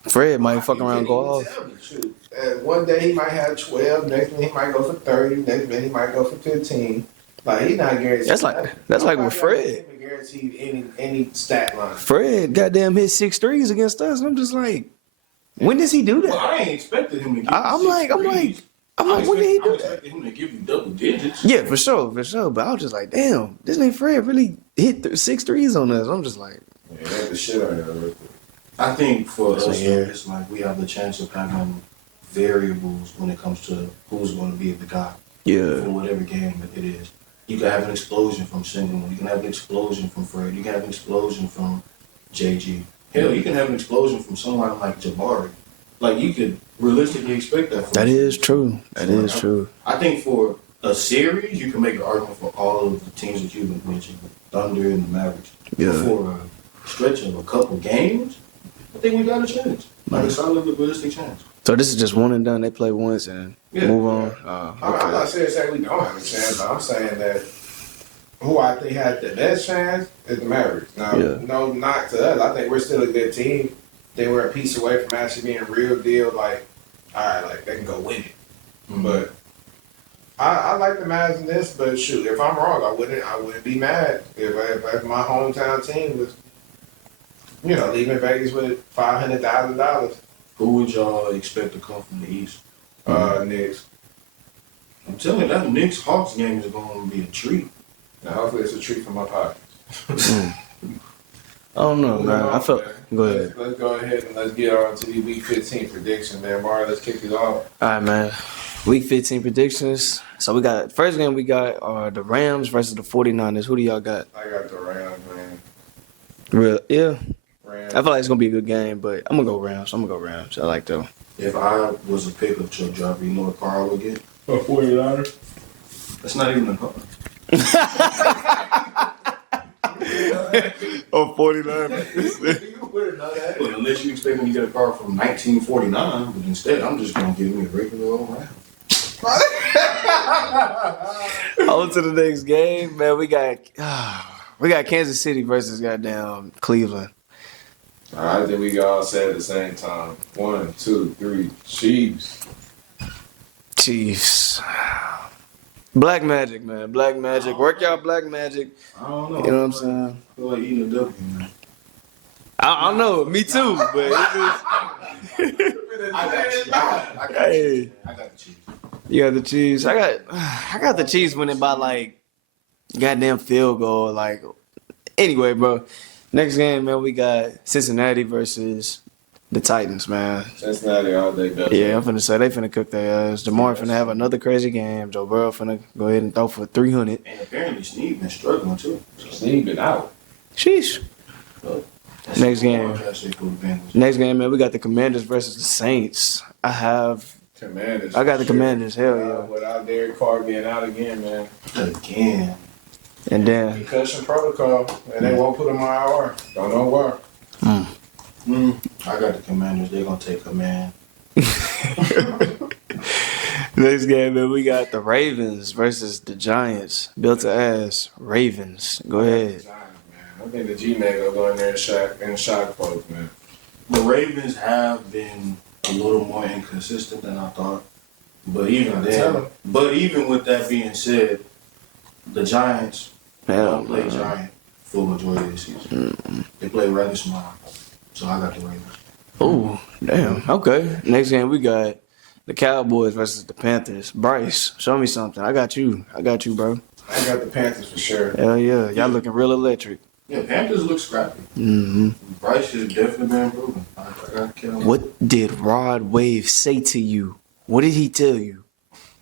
Fred might fuck around and go off. Shoot. One day he might have 12. Next one he might go for 30. Next one he might go for 15. Like, he's not guaranteed. That's like with Fred. Guaranteed any stat line. Fred goddamn hit 6 threes against us. And I'm just like, when does he do that? Well, I ain't expected him to give I'm you like, when did he do I that? expected him to give you double digits. Yeah, for sure. But I was just like, damn, this nigga Fred really hit 6 threes on us. I'm just like, Yeah, that's the shit out of there. I think for us, yeah. it's like we have the chance of having variables when it comes to who's going to be the guy yeah. for whatever game it is. You can have an explosion from Sengun. You can have an explosion from Fred. You can have an explosion from JG. Hell, you can have an explosion from someone like Jabari. Like, you could realistically expect that from That us. is true. That So, is true. I think for a series, you can make an argument for all of the teams that you've been mentioning, the Thunder and the Mavericks. Yeah. But for a stretch of a couple games, I think we got a chance. Like a solid, realistic chance. So this is just one and done. They play once and Yeah. move on. I'm not saying we don't have a chance, but I'm saying that who I think had the best chance is the Mavericks. Now, no knock to us. I think we're still a good team. I think we're a piece away from actually being a real deal. Like, all right, like they can go win it. Mm-hmm. But I like the Mavs in this. But shoot, if I'm wrong, I wouldn't be mad if my hometown team was, leaving Vegas with $500,000. Who would y'all expect to come from the East? Knicks. I'm telling you, that Knicks-Hawks game is going to be a treat. Now, hopefully it's a treat for my pockets. I don't know, man. I felt. Go ahead. Let's go ahead and let's get on to the Week 15 prediction, man. Omari, let's kick it off. All right, man. Week 15 predictions. So we got first game we got the Rams versus the 49ers. Who do y'all got? I got the Rams, man. Real, yeah. Rams. I feel like it's gonna be a good game, but I'm gonna go Rams. I like them. If I was a pickup truck driver, you know what car I would get? A 49er. That's not even a car. Oh, 49. Well, unless you expect me to get a car from 1949, but instead I'm just gonna give me a regular old Ram. On to the next game, man. We got Kansas City versus goddamn Cleveland. I think we all said at the same time. 1, 2, 3. Chiefs. Black magic, man. Black magic. Work y'all black magic. I don't know. You know what I'm saying? I feel like eating a W, man. I don't know. Me too, but it's just... I got the Chiefs. You got the Chiefs. I got the Chiefs winning by like goddamn field goal. Like anyway, bro. Next game, man, we got Cincinnati versus the Titans, man. Cincinnati all day better. Yeah, I'm finna say they finna cook their ass. Jamar finna have another crazy game. Joe Burrow finna go ahead and throw for 300. And apparently Snead been struggling too. Snead been out. Sheesh. Next game. Next game, man, we got the Commanders versus the Saints. Commanders. I got the Commanders. Hell yeah. Without Derek Carr being out again, man. Again. And then concussion protocol, and they won't put him on IR. Don't know where. I got the Commanders. They're gonna take command. Next game, man, we got the Ravens versus the Giants. Built to ass Ravens. Go ahead. I think the G-Man gonna go in there and shock folks, man. The Ravens have been a little more inconsistent than I thought. But even with that being said, the Giants don't play giant for the majority of the season. They play rather small. So I got the Ravens. Oh, damn. Okay. Next game, we got the Cowboys versus the Panthers. Bryce, show me something. I got you, bro. I got the Panthers for sure. Hell yeah. Y'all looking real electric. Yeah, Panthers look scrappy. Mm-hmm. Bryce has definitely been improving. I got to kill him. What did Rod Wave say to you? What did he tell you?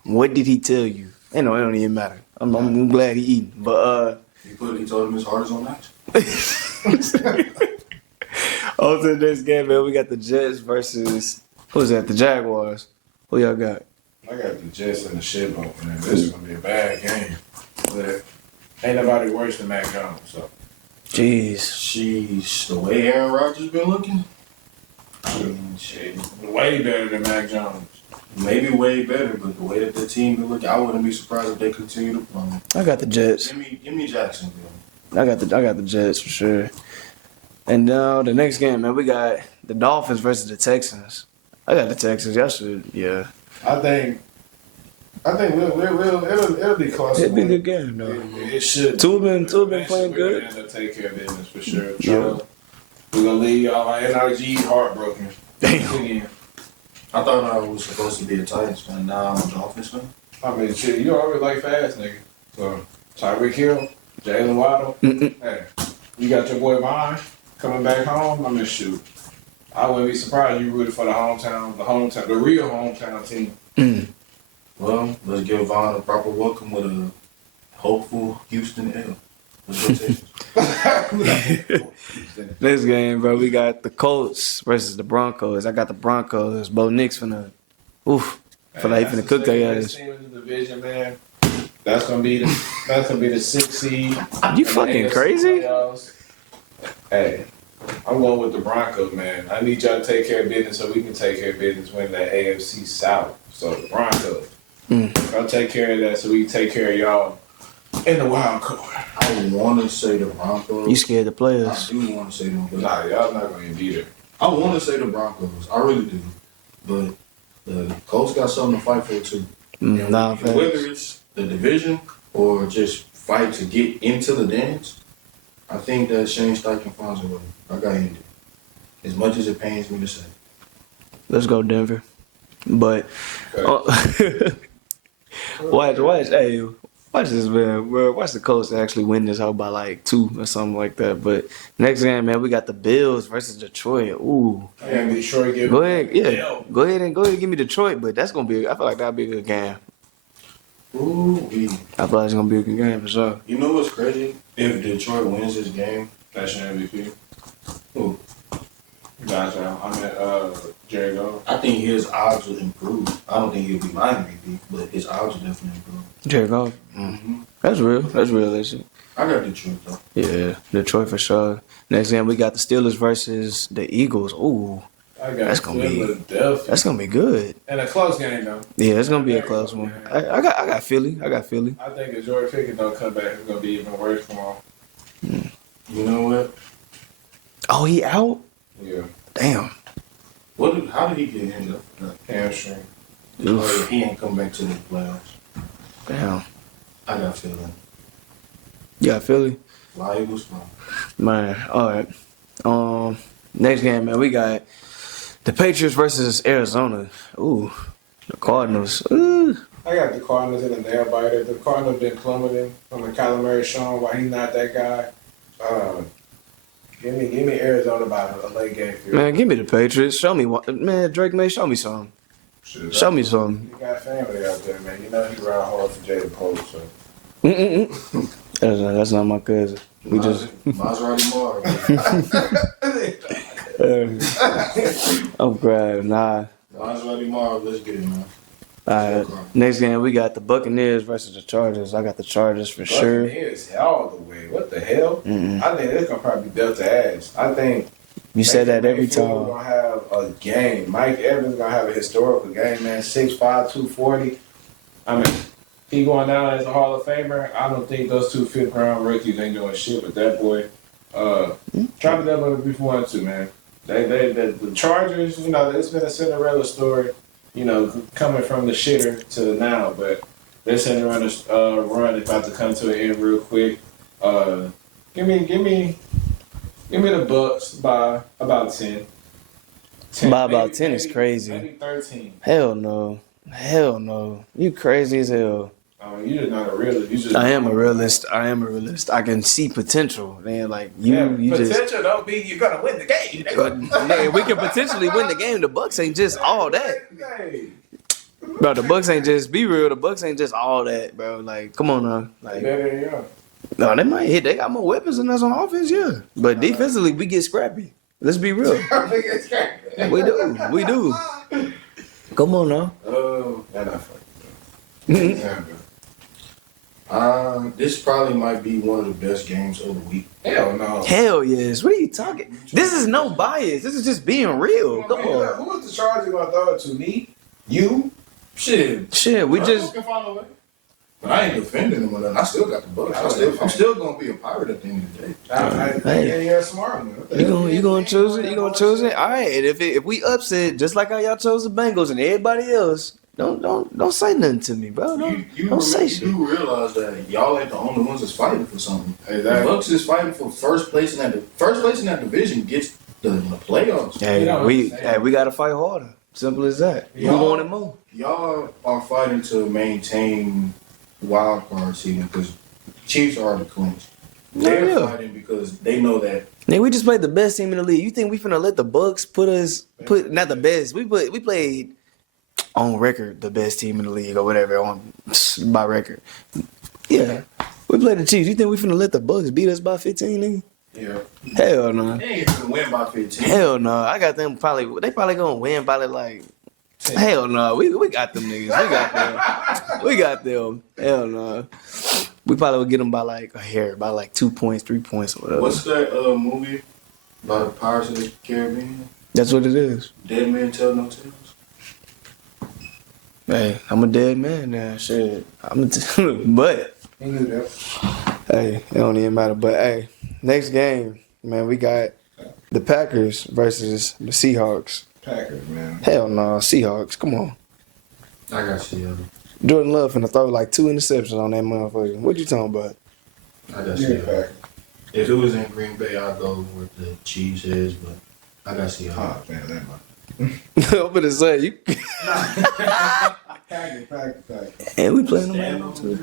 What did he tell you? It don't even matter. I'm glad he eating. But he told him his heart is on ice. On to the next game, man. We got the Jets versus who's that? The Jaguars. Who y'all got? I got the Jets and the shit bump, man. This is gonna be a bad game. But ain't nobody worse than Mac Jones, so. Jeez. The way Aaron Rodgers been looking. Shit. Way better than Mac Jones. Maybe way better, but the way that the team been looking, I wouldn't be surprised if they continue to play. I got the Jets. Give me Jacksonville. I got the Jets for sure. And now the next game, man, we got the Dolphins versus the Texans. I got the Texans. Y'all should, yeah. I think it'll be close. It'll be a good game, though. It should. Two have been playing good. We're gonna take care of business for sure. Yeah. We're gonna leave y'all like NRG heartbroken. Damn. I thought I was supposed to be a Titans fan. Now I'm a Dolphins fan. I mean, shit, you always like fast, nigga. So Tyreek Hill, Jalen Waddle. Hey, you got your boy Vaughn coming back home. I mean, shoot. I wouldn't be surprised you rooted for the real hometown team. Well, let's give Vaughn a proper welcome with a hopeful Houston L. Next game, bro, we got the Colts versus the Broncos. I got the Broncos. Bo Nix finna, feel like he finna cook their ass. Team in the division, man. That's gonna be the 6th seed. You fucking crazy? Hey, I'm going with the Broncos, man. I need y'all to take care of business so we can take care of business win that AFC South. So the Broncos. I'll take care of that so we can take care of y'all in the wild card. I want to say the Broncos. You scared the I players? do want to say them, but Nah, y'all not gonna be there. I want to say the Broncos. I really do. But the Colts got something to fight for too. And Nah, whether facts. it's the division or just fight to get into the dance, I think that Shane Steichen finds a way. I got Indy. As much as it pains me to say. Let's go Denver. But watch, hey, watch this man, bro. Watch the Colts actually win this hoe by like 2 or something like that. But next game, man, we got the Bills versus Detroit. Ooh, And Detroit give go ahead, yeah, go ahead and give me Detroit. But that's gonna be, I feel like that'll be a good game. Ooh, I feel like it's gonna be a good game for sure. you know what's crazy? If Detroit wins this game, That's your MVP. ooh, Gotcha. I'm at Jerry Goff. I think his odds will improve. I don't think he'll be my MVP, but his odds will definitely improve. Jared Goff. That's real. That's realistic. I got Detroit though. Yeah, Detroit for sure. Next game we got the Steelers versus the Eagles. Ooh, I got That's gonna be- Philadelphia. that's gonna be good. And a close game though. Yeah, it's gonna be a close one. I got Philly. I got Philly. I think if George Pickens don't come back, it's gonna be even worse for him. You know what? Oh, he out? Yeah. Damn. How did he get injured? Hamstring. Or he ain't come back to the playoffs. Damn. I got feeling. You got Philly? Fly Eagles fly. Man, all right. Next game, man, we got the Patriots versus Arizona. Ooh, the Cardinals. Ooh. I got the Cardinals in the nail biter. The Cardinals been plummeting from the Kyler Murray showing why he's not that guy. Give me Arizona by a late game field. Man, give me the Patriots. Show me what. Man, Drake May, show me something. Shit, Show me something. You got family out there, man. You know he ride hard for Jada Pope, so. That's not my cousin. We just. Maserati Marv. I'm crying. Nah. Maserati Marv, let's get it, man. All right. Next game, we got the Buccaneers versus the Chargers. I got the Chargers for sure. Buccaneers all the way. What the hell? I think it's gonna probably be Delta ass. I think You said that every We're time. gonna have a game. Mike Evans gonna have a historical game, man. 6'5", 240. I mean, he going down as a Hall of Famer. I don't think those 2 fifth-round rookies ain't doing shit with that boy. Try to double it before one too, man. The Chargers, you know, it's been a Cinderella story. You know, coming from the shitter to now, but their Cinderella run is about to come to an end real quick. Give me the Bucks by about 10. By about 10 is crazy. Maybe 13. Hell no. Hell no. You crazy as hell. You're just not a realist. You just I am a realist. I can see potential. Man, like you potential just. don't mean you're gonna win the game. Man, we can potentially win the game. The Bucks ain't just all that. Hey, Bro, the Bucks ain't just be real. The Bucks ain't just all that, bro. Like, come on now. Like, better than you. no, they might hit. They got more weapons than us on offense, yeah. But defensively, we get scrappy. Let's be real. We do. Come on now. Oh, that's not funny. This probably might be one of the best games of the week. Hell no. Hell yes. What are you talking? This is no bias. This is just being real. Come on. Who was the Chargers gonna throw it to? Me? You? Shit, we just. Can find a way. But I ain't defending them or nothing. I still got the Bucks. I'm still gonna be a Pirate at the end of the day. Hey, you're a smart one. You gonna choose it? You gonna choose it? All right. And if we upset, just like how y'all chose the Bengals and everybody else, don't say nothing to me, bro. Don't say shit. You realize that y'all ain't the only ones that's fighting for something. Exactly. The Bucks is fighting for first place in that division gets the playoffs. Hey, we gotta fight harder. Simple as that. We want it more. Y'all are fighting to maintain wild card seeding because Chiefs are already clinched. They're fighting because they know that. Nigga, we just played the best team in the league. You think we finna let the Bucks put not the best? We played on record the best team in the league or whatever by record. Yeah, we played the Chiefs. You think we finna let the Bucks beat us by 15, nigga? Yeah. Hell no. They ain't gonna win by 15. Hell no. I got them they probably gonna win by like. Hell no. We got them niggas. We got them. Hell no. We probably would get them by like a hair, by like 2 points, 3 points, or whatever. What's that movie about the Pirates of the Caribbean? That's what it is. Dead men tell no tales. Hey, I'm a dead man now. Shit. But He knew that. Hey, it don't even matter. But hey, next game, man, we got the Packers versus the Seahawks. Packers, man. Hell no, Seahawks. Come on. I got Seattle. Jordan Love finna throw like 2 interceptions on that motherfucker. What you talking about? I got Yeah, Seattle. Packers. If it was in Green Bay, I'd go with the Chiefs is, but I got Seattle. Oh, man, that much. I'm gonna say you. Packers. And we playing them too.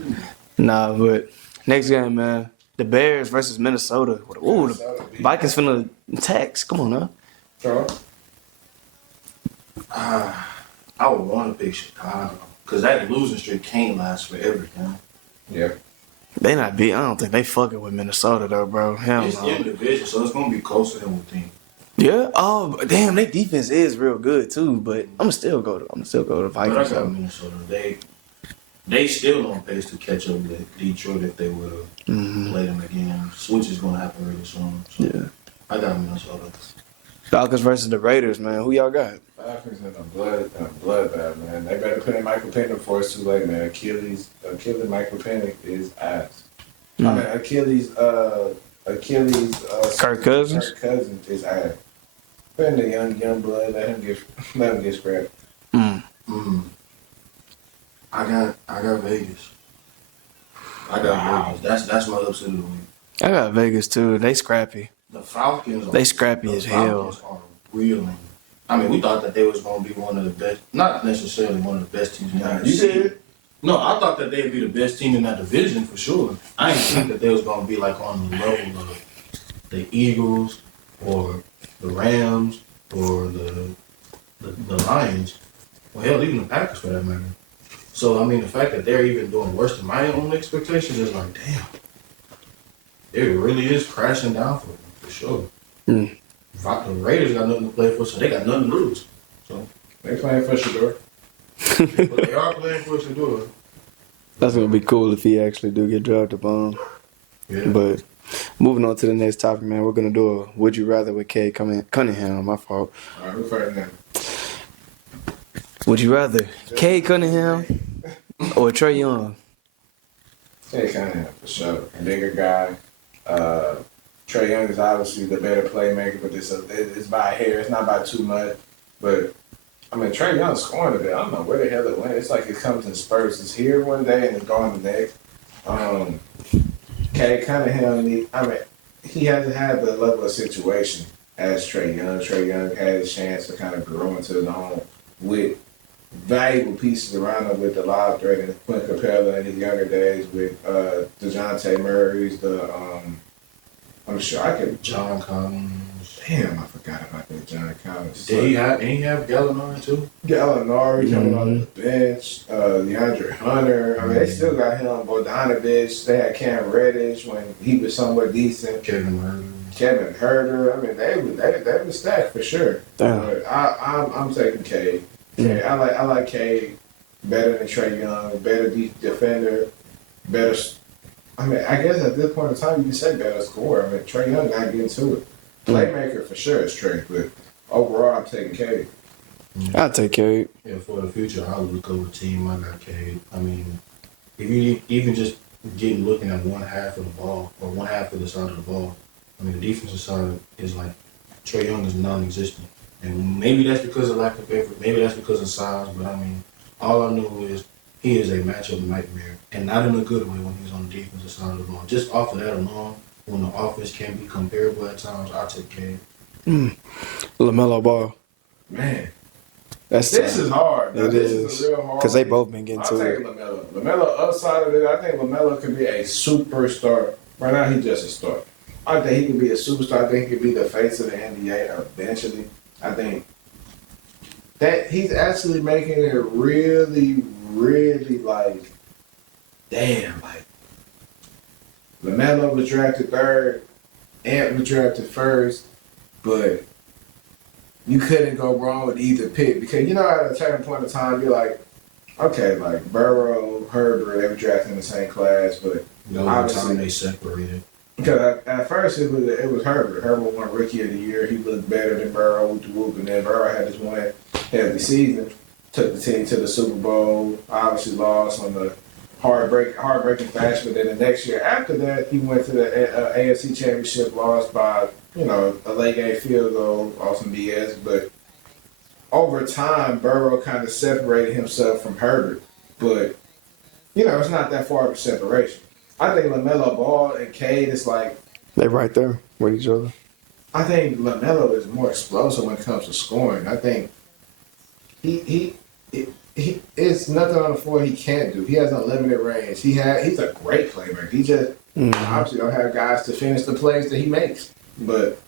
Nah, but next game, man, the Bears versus Minnesota. Ooh, the Vikings finna tax. Come on now. Charles? I would want to pick Chicago because that losing streak can't last forever, man. Yeah. They not beat. I don't think they fucking with Minnesota though, bro. Hell It's no. in division, so it's gonna be closer than we think. Yeah. Oh, damn. Their defense is real good too. But I'm still go to But I Vikings. got Minnesota. They still on pace to catch up with Detroit if they would have played them again. Switch is gonna happen really soon. So Yeah. I got Minnesota. Falcons versus the Raiders, man. Who y'all got? Falcons in a bloodbath, man. They better put in Michael Penix before it's too late, man. Achilles Michael Penix is ass. I mean, Achilles, Kirk Cousins? Kirk Cousins is ass. Put in the young blood, let him get scrapped. I got Vegas. I got Vegas. That's my upset of the week. I got Vegas too. They scrappy. The Falcons. They scrappy as hell. Falcons are reeling. I mean, we thought that they was going to be one of the best, not necessarily one of the best teams in the You NFC. did? No, I thought that they'd be the best team in that division for sure. I didn't think that they was going to be like on the level of the Eagles or the Rams or the Lions. Well, hell, even the Packers for that matter. So, I mean, the fact that they're even doing worse than my own expectations is like, damn. It really is crashing down for them, for sure. The Raiders got nothing to play for, so they got nothing to lose. So They playing for Shador. but they are playing for Shador. That's gonna be cool if he actually do get drafted upon. Yeah. But moving on to the next topic, man, we're gonna do a would you rather with Cade Cunningham. My fault. All right, who first now? Would you rather Cade Cunningham or Trey Young? Cade Cunningham for sure. A bigger guy. Trey Young is obviously the better playmaker, but it's by a hair. It's not by too much. But I mean, Trey Young's scoring a bit. I don't know where the hell it went. It's like it comes in spurts. It's here one day and it's gone the next. Cade Cunningham, he hasn't had the level of situation as Trey Young. Trey Young had a chance to kind of grow into his own with valuable pieces around him with the lob threat and Quinn Capella in his younger days with DeJounte Murray's I'm sure I could. John Collins. Damn, I forgot about that John Collins. Did he have Gallinari too? Gallinari coming on the bench, DeAndre Hunter. I mean, they still got him. Bogdanovich. They had Cam Reddish when he was somewhat decent. Kevin Herter. Kevin Herter. I mean, they were stacked for sure. Damn. But I'm taking Cade. I like Cade better than Trey Young. Better defender. Better. I mean, I guess at this point in time, you can say better scorer. I mean, Trey Young got to get into it. Playmaker for sure is Trey, but overall, I'm taking Cade. I'll take Cade. Yeah, for the future, I would look over team. I got Cade. I mean, if you even just looking at one half of the ball or one half of the side of the ball, I mean, the defensive side is like Trey Young is non-existent, and maybe that's because of lack of effort. Maybe that's because of size. But I mean, all I know is he is a matchup nightmare, and not in a good way when he's on the defensive side of the ball. Just off of that alone, when the offense can be comparable at times, I'll take Cade. LaMelo Ball. Man, This is hard. It This is. a real hard Because they one. both been getting I'm to taking it. LaMelo. LaMelo upside of it, I think LaMelo could be a superstar. Right now, he's just a star. I think he could be a superstar. I think he could be the face of the NBA eventually. I think that he's actually making it really, really like, damn, like LaMelo was drafted third, Ant was drafted first, but you couldn't go wrong with either pick because at a certain point in time you're like, okay, like Burrow, Herbert, they were drafted in the same class, but Over time they separated. because at first it was Herbert. Herbert won Rookie of the Year. He looked better than Burrow with the whoop, and then Burrow had this one heavy season, took the team to the Super Bowl. Obviously lost on the heartbreaking fashion. But then the next year after that, he went to the AFC Championship, lost by a late game field goal, off some BS. But over time, Burrow kind of separated himself from Herbert. But it's not that far of a separation. I think LaMelo Ball and Cade is like They right there with each other. I think LaMelo is more explosive when it comes to scoring. I think he it's nothing on the floor he can't do. He has unlimited range. He's a great playmaker. He just obviously don't have guys to finish the plays that he makes. But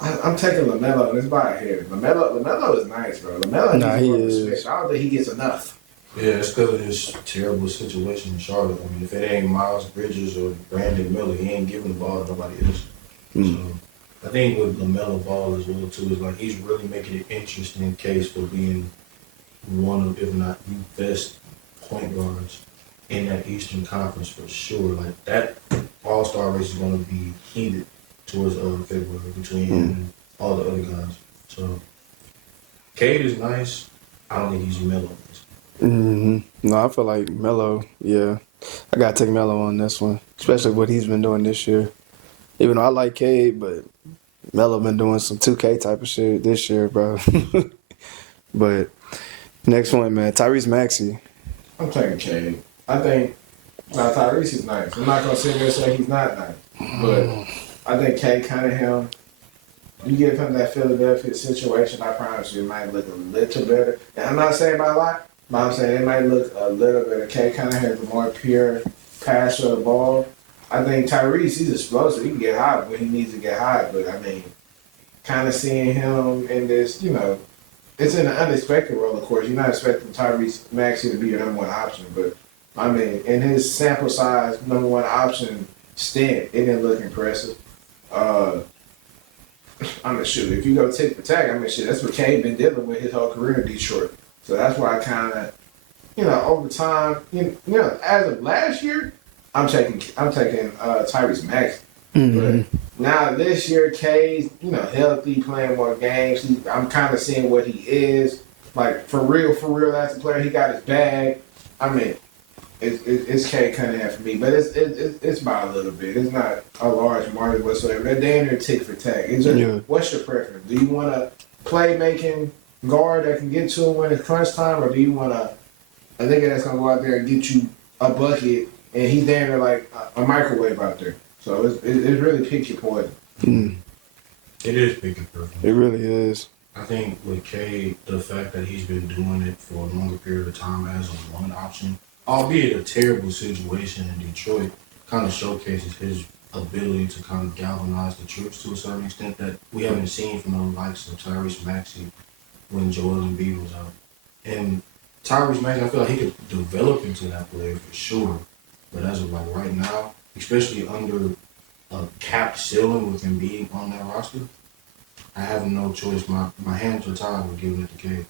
I'm taking LaMelo, and it's by a hair. LaMelo is nice, bro. LaMelo needs more respect. I don't think he gets enough. Yeah, it's because of his terrible situation in Charlotte. I mean, if it ain't Miles Bridges or Brandon Miller, he ain't giving the ball to nobody else. So I think with LaMelo Ball as well too is like he's really making an interesting case for being one of, if not the best point guards in that Eastern Conference for sure. Like that All-Star race is going to be heated towards February between him and all the other guys. So Cade is nice. I don't think he's Melo. No, I feel like Melo. Yeah, I gotta take Melo on this one, especially what he's been doing this year. Even though I like Cade, but Melo been doing some 2K type of shit this year, bro. But next one, man, Tyrese Maxey. I'm taking Cade. I think Tyrese is nice. I'm not gonna sit there and say he's not nice, but I think Cade Cunningham. You give him that Philadelphia situation, I promise you, it might look a little better. And I'm not saying by a lot, but I'm saying it might look a little better. Cade Cunningham is a more pure passer of the ball. I think Tyrese, he's explosive. He can get hot when he needs to get hot. But, I mean, kind of seeing him in this, it's in an unexpected role, of course. You're not expecting Tyrese Maxey to be your number one option. But, I mean, in his sample size, number one option stint, it didn't look impressive. If you go tick for tack, that's what Cade been dealing with his whole career in Detroit. So that's why I kind of, over time, as of last year, I'm taking Tyrese Maxey. But now this year, Cade's, healthy, playing more games. I'm kind of seeing what he is. Like, for real, as a player, he got his bag. I mean, it's Cade Cunningham for me, but it's by a little bit. It's not a large margin whatsoever. They're damn near tick for tack. It's just, what's your preference? Do you want a playmaking guard that can get to him when it's crunch time, or do you want a nigga that's gonna go out there and get you a bucket and he's damn near like a microwave out there? So it's really pick your poison. It is pick your poison. It really is. I think with Cade, the fact that he's been doing it for a longer period of time as a one option, albeit a terrible situation in Detroit, kind of showcases his ability to kind of galvanize the troops to a certain extent that we haven't seen from the likes of Tyrese Maxey when Joel Embiid was out. And Tyrese Maxey, I feel like he could develop into that player for sure. But as of like right now, especially under a capped ceiling with Embiid on that roster, I have no choice. My hands are tied with giving it to Cade.